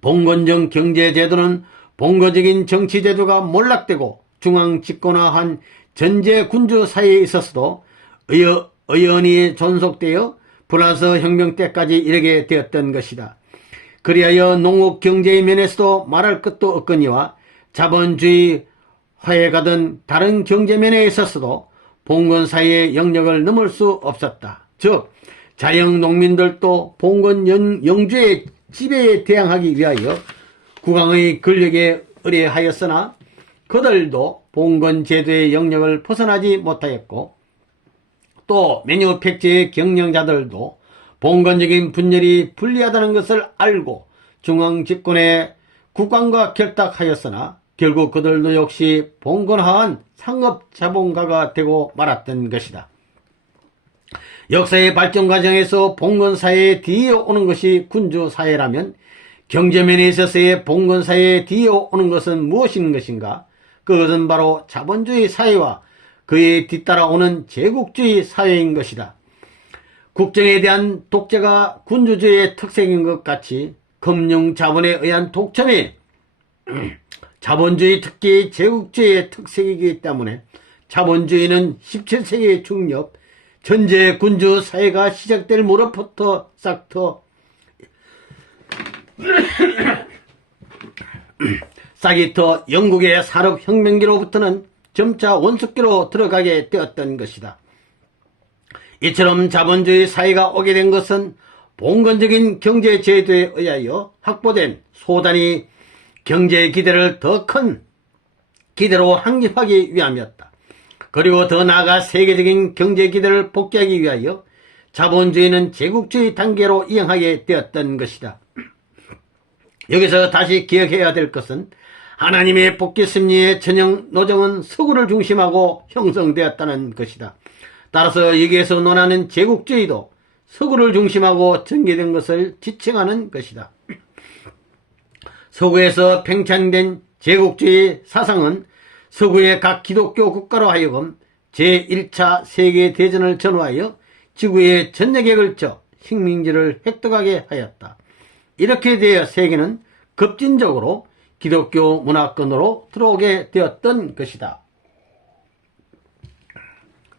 봉건적 경제제도는 봉건적인 정치제도가 몰락되고 중앙집권화한 전제 군주 사회에 있어서도 의연히 존속되어 불란서 혁명 때까지 이르게 되었던 것이다. 그리하여 농업 경제의 면에서도 말할 것도 없거니와 자본주의 화에 가던 다른 경제면에 있어서도 봉건사회의 영역을 넘을 수 없었다. 즉 자영 농민들도 봉건 영주의 지배에 대항하기 위하여 국왕의 권력에 의뢰하였으나 그들도 봉건 제도의 영역을 벗어나지 못하였고 또 매뉴팩처의 경영자들도 봉건적인 분열이 불리하다는 것을 알고 중앙 집권의 국왕과 결탁하였으나 결국 그들도 역시 봉건화한 상업자본가가 되고 말았던 것이다. 역사의 발전 과정에서 봉건사회에 뒤이어오는 것이 군주사회라면 경제면에 있어서의 봉건사회에 뒤이어오는 것은 무엇인 것인가? 그것은 바로 자본주의 사회와 그에 뒤따라오는 제국주의 사회인 것이다. 국정에 대한 독재가 군주주의의 특색인 것 같이 금융자본에 의한 독점이 자본주의 특히 제국주의의 특색이기 때문에 자본주의는 17세기 중엽 전제 군주 사회가 시작될 무렵부터 싹이터 영국의 산업혁명기로부터는 점차 원숙기로 들어가게 되었던 것이다. 이처럼 자본주의 사회가 오게 된 것은 봉건적인 경제제도에 의하여 확보된 소단위 경제 기대를 더 큰 기대로 확립하기 위함이었다. 그리고 더 나아가 세계적인 경제 기대를 복귀하기 위하여 자본주의는 제국주의 단계로 이행하게 되었던 것이다. 여기서 다시 기억해야 될 것은 하나님의 복귀 섭리의 전형 노정은 서구를 중심하고 형성되었다는 것이다. 따라서 여기에서 논하는 제국주의도 서구를 중심하고 전개된 것을 지칭하는 것이다. 서구에서 팽창된 제국주의 사상은 서구의 각 기독교 국가로 하여금 제1차 세계대전을 전후하여 지구의 전역에 걸쳐 식민지를 획득하게 하였다. 이렇게 되어 세계는 급진적으로 기독교 문화권으로 들어오게 되었던 것이다.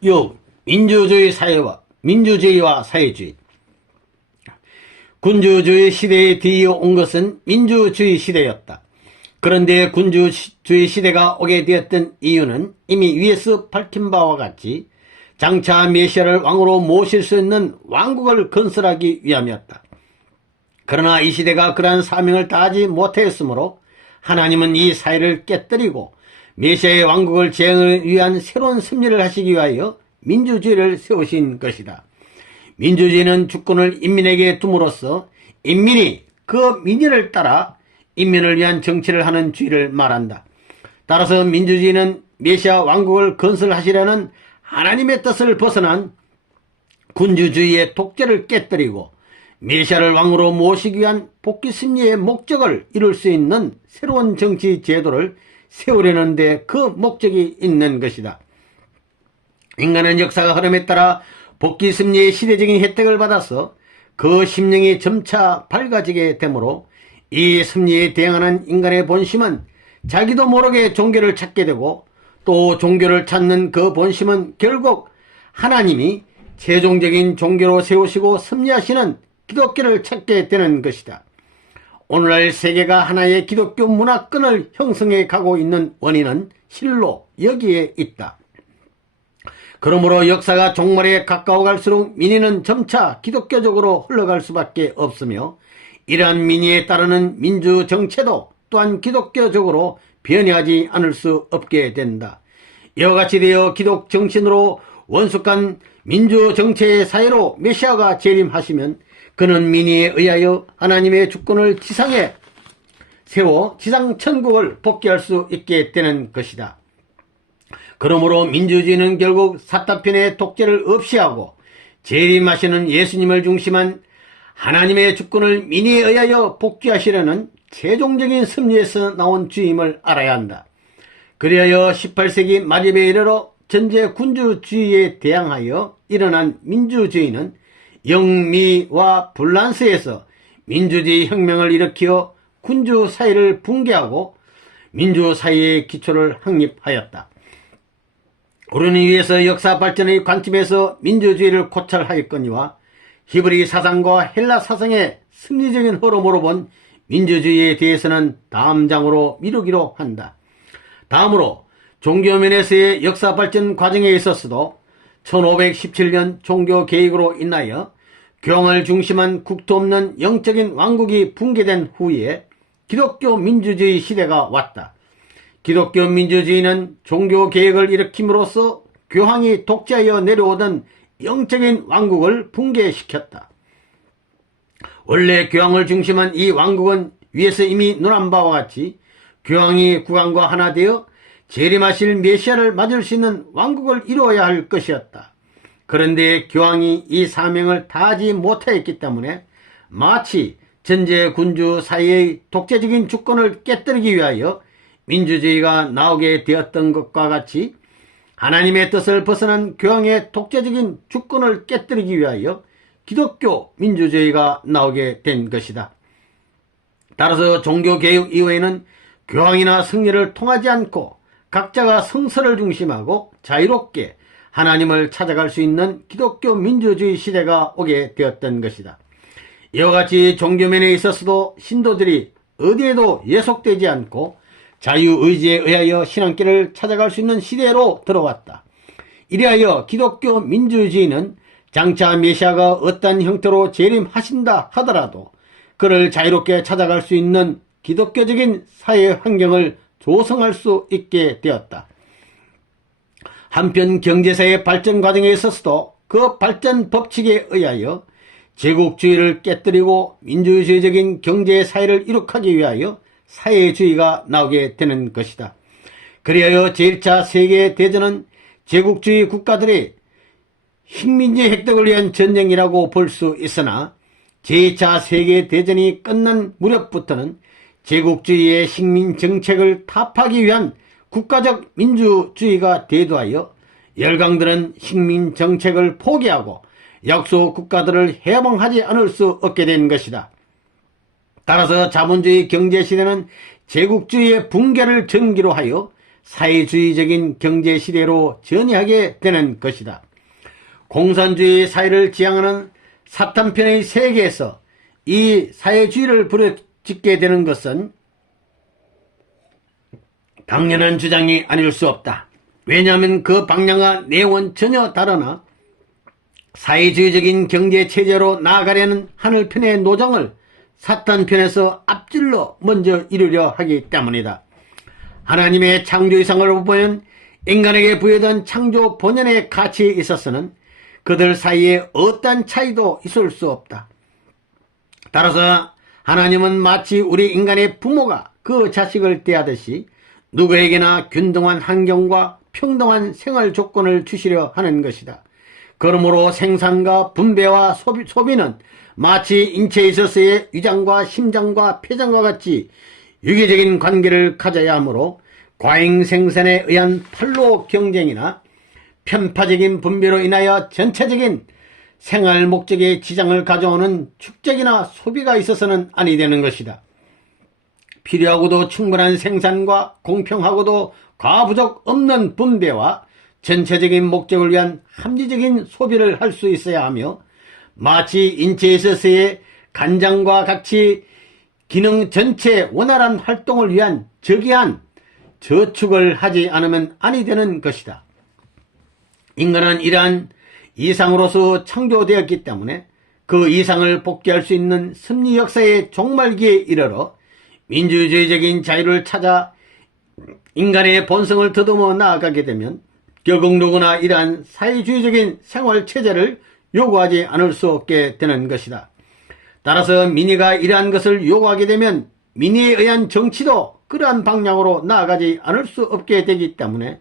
6. 민주주의와 사회주의. 군주주의 시대에 뒤이어온 것은 민주주의 시대였다. 그런데 군주주의 시대가 오게 되었던 이유는 이미 위에서 밝힌 바와 같이 장차 메시아를 왕으로 모실 수 있는 왕국을 건설하기 위함이었다. 그러나 이 시대가 그러한 사명을 다하지 못하였으므로 하나님은 이 사회를 깨뜨리고 메시아의 왕국을 재현을 위한 새로운 섭리를 하시기 위하여 민주주의를 세우신 것이다. 민주주의는 주권을 인민에게 둠으로써 인민이 그 민의를 따라 인민을 위한 정치를 하는 주의를 말한다. 따라서 민주주의는 메시아 왕국을 건설하시려는 하나님의 뜻을 벗어난 군주주의의 독재를 깨뜨리고 메시아를 왕으로 모시기 위한 복귀 섭리의 목적을 이룰 수 있는 새로운 정치 제도를 세우려는 데 그 목적이 있는 것이다. 인간은 역사가 흐름에 따라 복귀 섭리의 시대적인 혜택을 받아서 그 심령이 점차 밝아지게 되므로 이 섭리에 대항하는 인간의 본심은 자기도 모르게 종교를 찾게 되고 또 종교를 찾는 그 본심은 결국 하나님이 최종적인 종교로 세우시고 섭리하시는 기독교를 찾게 되는 것이다. 오늘날 세계가 하나의 기독교 문화권을 형성해 가고 있는 원인은 실로 여기에 있다. 그러므로 역사가 종말에 가까워 갈수록 민의는 점차 기독교적으로 흘러갈 수밖에 없으며 이러한 민의에 따르는 민주정체도 또한 기독교적으로 변해하지 않을 수 없게 된다. 이와 같이 되어 기독정신으로 원숙한 민주정체의 사회로 메시아가 재림하시면 그는 민의에 의하여 하나님의 주권을 지상에 세워 지상천국을 복귀할 수 있게 되는 것이다. 그러므로 민주주의는 결국 사타편의 독재를 없이하고 재림하시는 예수님을 중심한 하나님의 주권을 민의에 의하여 복귀하시려는 최종적인 섭리에서 나온 주임을 알아야 한다. 그리하여 18세기 말입에 이르러 전제 군주주의에 대항하여 일어난 민주주의는 영미와 불란스에서 민주주의 혁명을 일으켜 군주사회를 붕괴하고 민주사회의 기초를 확립하였다. 우리는 위에서 역사 발전의 관점에서 민주주의를 고찰하였거니와 히브리 사상과 헬라 사상의 심리적인 흐름으로 본 민주주의에 대해서는 다음 장으로 미루기로 한다. 다음으로 종교면에서의 역사 발전 과정에 있어서도 1517년 종교개혁으로 인하여 교황을 중심한 국토 없는 영적인 왕국이 붕괴된 후에 기독교 민주주의 시대가 왔다. 기독교 민주주의는 종교개혁을 일으킴으로써 교황이 독재하여 내려오던 영적인 왕국을 붕괴시켰다. 원래 교황을 중심한 이 왕국은 위에서 이미 논한 바와 같이 교황이 국왕과 하나 되어 재림하실 메시아를 맞을 수 있는 왕국을 이루어야 할 것이었다. 그런데 교황이 이 사명을 다하지 못하였기 때문에 마치 전제 군주 사이의 독재적인 주권을 깨뜨리기 위하여 민주주의가 나오게 되었던 것과 같이 하나님의 뜻을 벗어난 교황의 독재적인 주권을 깨뜨리기 위하여 기독교 민주주의가 나오게 된 것이다. 따라서 종교개혁 이후에는 교황이나 승리를 통하지 않고 각자가 성서를 중심하고 자유롭게 하나님을 찾아갈 수 있는 기독교 민주주의 시대가 오게 되었던 것이다. 이와 같이 종교면에 있어서도 신도들이 어디에도 예속되지 않고 자유의지에 의하여 신앙길을 찾아갈 수 있는 시대로 들어왔다. 이리하여 기독교 민주주의는 장차 메시아가 어떤 형태로 재림하신다 하더라도 그를 자유롭게 찾아갈 수 있는 기독교적인 사회 환경을 조성할 수 있게 되었다. 한편 경제사의 발전 과정에 있어서도 그 발전 법칙에 의하여 제국주의를 깨뜨리고 민주주의적인 경제사회를 이룩하기 위하여 사회주의가 나오게 되는 것이다. 그리하여 제1차 세계대전은 제국주의 국가들의 식민지 획득을 위한 전쟁이라고 볼 수 있으나 제2차 세계대전이 끝난 무렵부터는 제국주의의 식민정책을 타파하기 위한 국가적 민주주의가 대두하여 열강들은 식민정책을 포기하고 약소 국가들을 해방하지 않을 수 없게 된 것이다. 따라서 자본주의 경제시대는 제국주의의 붕괴를 전기로 하여 사회주의적인 경제시대로 전이하게 되는 것이다. 공산주의 사회를 지향하는 사탄편의 세계에서 이 사회주의를 부르짖게 되는 것은 당연한 주장이 아닐 수 없다. 왜냐하면 그 방향과 내용은 전혀 다르나 사회주의적인 경제체제로 나아가려는 하늘편의 노정을 사탄편에서 앞질러 먼저 이루려 하기 때문이다. 하나님의 창조 이상을 보면 인간에게 부여된 창조 본연의 가치에 있어서는 그들 사이에 어떠한 차이도 있을 수 없다. 따라서 하나님은 마치 우리 인간의 부모가 그 자식을 대하듯이 누구에게나 균등한 환경과 평등한 생활 조건을 주시려 하는 것이다. 그러므로 생산과 분배와 소비는 마치 인체에 있어서의 위장과 심장과 폐장과 같이 유기적인 관계를 가져야 하므로 과잉 생산에 의한 판로 경쟁이나 편파적인 분배로 인하여 전체적인 생활 목적에 지장을 가져오는 축적이나 소비가 있어서는 아니 되는 것이다. 필요하고도 충분한 생산과 공평하고도 과부족 없는 분배와 전체적인 목적을 위한 합리적인 소비를 할 수 있어야 하며 마치 인체에 있어서의 간장과 같이 기능 전체 원활한 활동을 위한 저기한 저축을 하지 않으면 아니 되는 것이다. 인간은 이러한 이상으로서 창조되었기 때문에 그 이상을 복귀할 수 있는 섭리 역사의 종말기에 이르러 민주주의적인 자유를 찾아 인간의 본성을 더듬어 나아가게 되면 결국 누구나 이러한 사회주의적인 생활체제를 요구하지 않을 수 없게 되는 것이다. 따라서 민의가 이러한 것을 요구하게 되면 민의에 의한 정치도 그러한 방향으로 나아가지 않을 수 없게 되기 때문에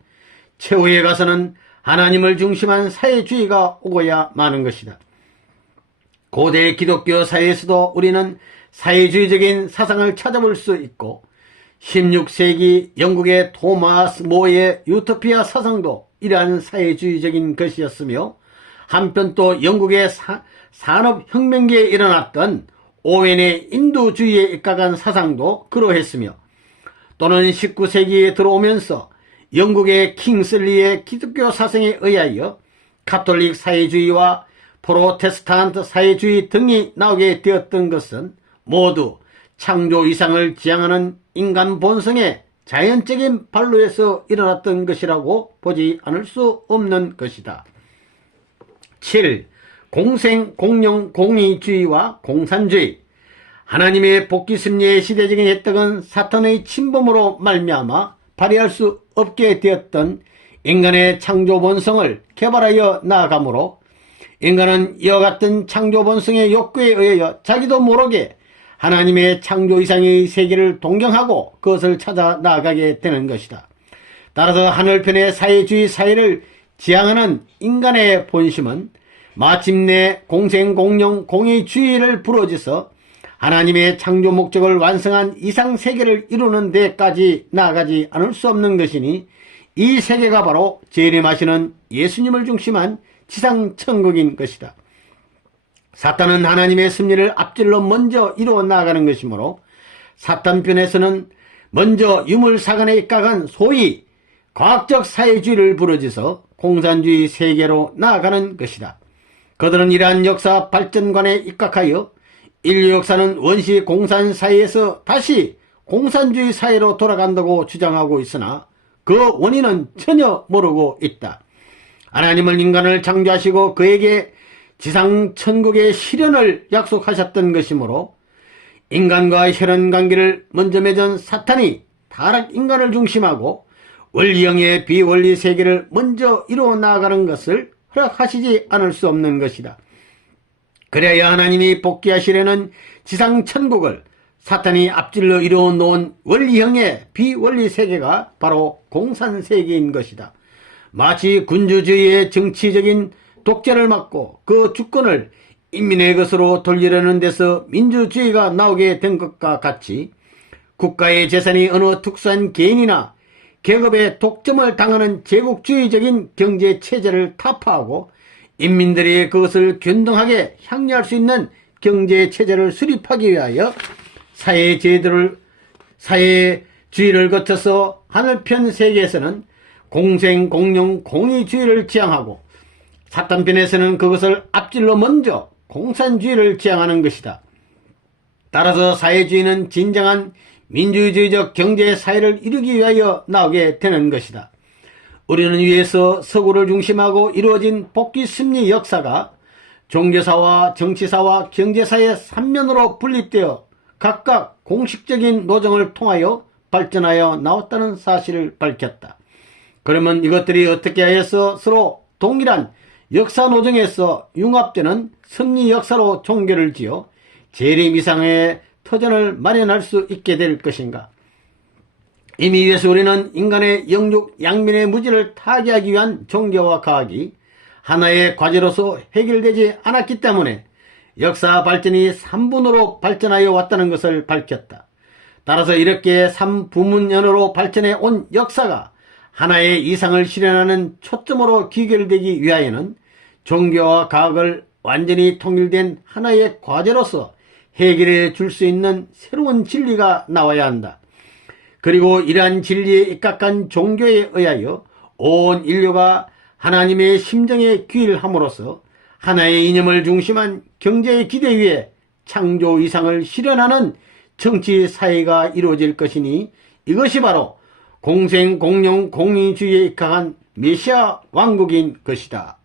최후에 가서는 하나님을 중심한 사회주의가 오고야 마는 것이다. 고대 기독교 사회에서도 우리는 사회주의적인 사상을 찾아볼 수 있고 16세기 영국의 토마스 모의 유토피아 사상도 이러한 사회주의적인 것이었으며 한편 또 영국의 산업혁명기에 일어났던 오웬의 인도주의에 입각한 사상도 그러했으며 또는 19세기에 들어오면서 영국의 킹슬리의 기독교 사상에 의하여 가톨릭 사회주의와 프로테스탄트 사회주의 등이 나오게 되었던 것은 모두 창조 이상을 지향하는 인간 본성의 자연적인 발로에서 일어났던 것이라고 보지 않을 수 없는 것이다. 7. 공생, 공룡, 공의주의와 공산주의. 하나님의 복귀심리의 시대적인 혜택은 사탄의 침범으로 말미암아 발휘할 수 없게 되었던 인간의 창조 본성을 개발하여 나아가므로 인간은 이와 같은 창조 본성의 욕구에 의하여 자기도 모르게 하나님의 창조 이상의 세계를 동경하고 그것을 찾아 나아가게 되는 것이다. 따라서 하늘편의 사회주의 사회를 지향하는 인간의 본심은 마침내 공생공룡 공의주의를 부러져서 하나님의 창조 목적을 완성한 이상 세계를 이루는 데까지 나아가지 않을 수 없는 것이니 이 세계가 바로 재림하시는 예수님을 중심한 지상 천국인 것이다. 사탄은 하나님의 섭리를 앞질러 먼저 이루어 나아가는 것이므로 사탄 편에서는 먼저 유물사관에 입각한 소위 과학적 사회주의를 부러져서 공산주의 세계로 나아가는 것이다. 그들은 이러한 역사 발전관에 입각하여 인류 역사는 원시 공산 사회에서 다시 공산주의 사회로 돌아간다고 주장하고 있으나 그 원인은 전혀 모르고 있다. 하나님은 인간을 창조하시고 그에게 지상 천국의 실현을 약속하셨던 것이므로 인간과 혈연관계를 먼저 맺은 사탄이 타락 인간을 중심하고 원리형의 비원리 세계를 먼저 이루어 나아가는 것을 허락하시지 않을 수 없는 것이다. 그래야 하나님이 복귀하시려는 지상 천국을 사탄이 앞질러 이루어 놓은 원리형의 비원리 세계가 바로 공산세계인 것이다. 마치 군주주의의 정치적인 독재를 막고 그 주권을 인민의 것으로 돌리려는 데서 민주주의가 나오게 된 것과 같이 국가의 재산이 어느 특수한 개인이나 계급의 독점을 당하는 제국주의적인 경제체제를 타파하고 인민들이 그것을 균등하게 향유할 수 있는 경제체제를 수립하기 위하여 사회주의를 거쳐서 하늘편 세계에서는 공생, 공룡, 공의주의를 지향하고 사탄편에서는 그것을 앞질러 먼저 공산주의를 지향하는 것이다. 따라서 사회주의는 진정한 민주주의적 경제사회를 이루기 위하여 나오게 되는 것이다. 우리는 위에서 서구를 중심하고 이루어진 복귀심리 역사가 종교사와 정치사와 경제사의 3면으로 분립되어 각각 공식적인 노정을 통하여 발전하여 나왔다는 사실을 밝혔다. 그러면 이것들이 어떻게 하여서 서로 동일한 역사 노정에서 융합되는 섭리 역사로 종교를 지어 재림 이상의 터전을 마련할 수 있게 될 것인가? 이미 위에서 우리는 인간의 영육 양면의 무지를 타개하기 위한 종교와 과학이 하나의 과제로서 해결되지 않았기 때문에 역사 발전이 3분으로 발전하여 왔다는 것을 밝혔다. 따라서 이렇게 3부문연으로 발전해 온 역사가 하나의 이상을 실현하는 초점으로 귀결되기 위하여는 종교와 과학을 완전히 통일된 하나의 과제로서 해결해 줄 수 있는 새로운 진리가 나와야 한다. 그리고 이러한 진리에 입각한 종교에 의하여 온 인류가 하나님의 심정에 귀일함으로써 하나의 이념을 중심한 경제의 기대 위에 창조 이상을 실현하는 정치 사회가 이루어질 것이니 이것이 바로 공생, 공룡, 공의주의에 입각한 메시아 왕국인 것이다.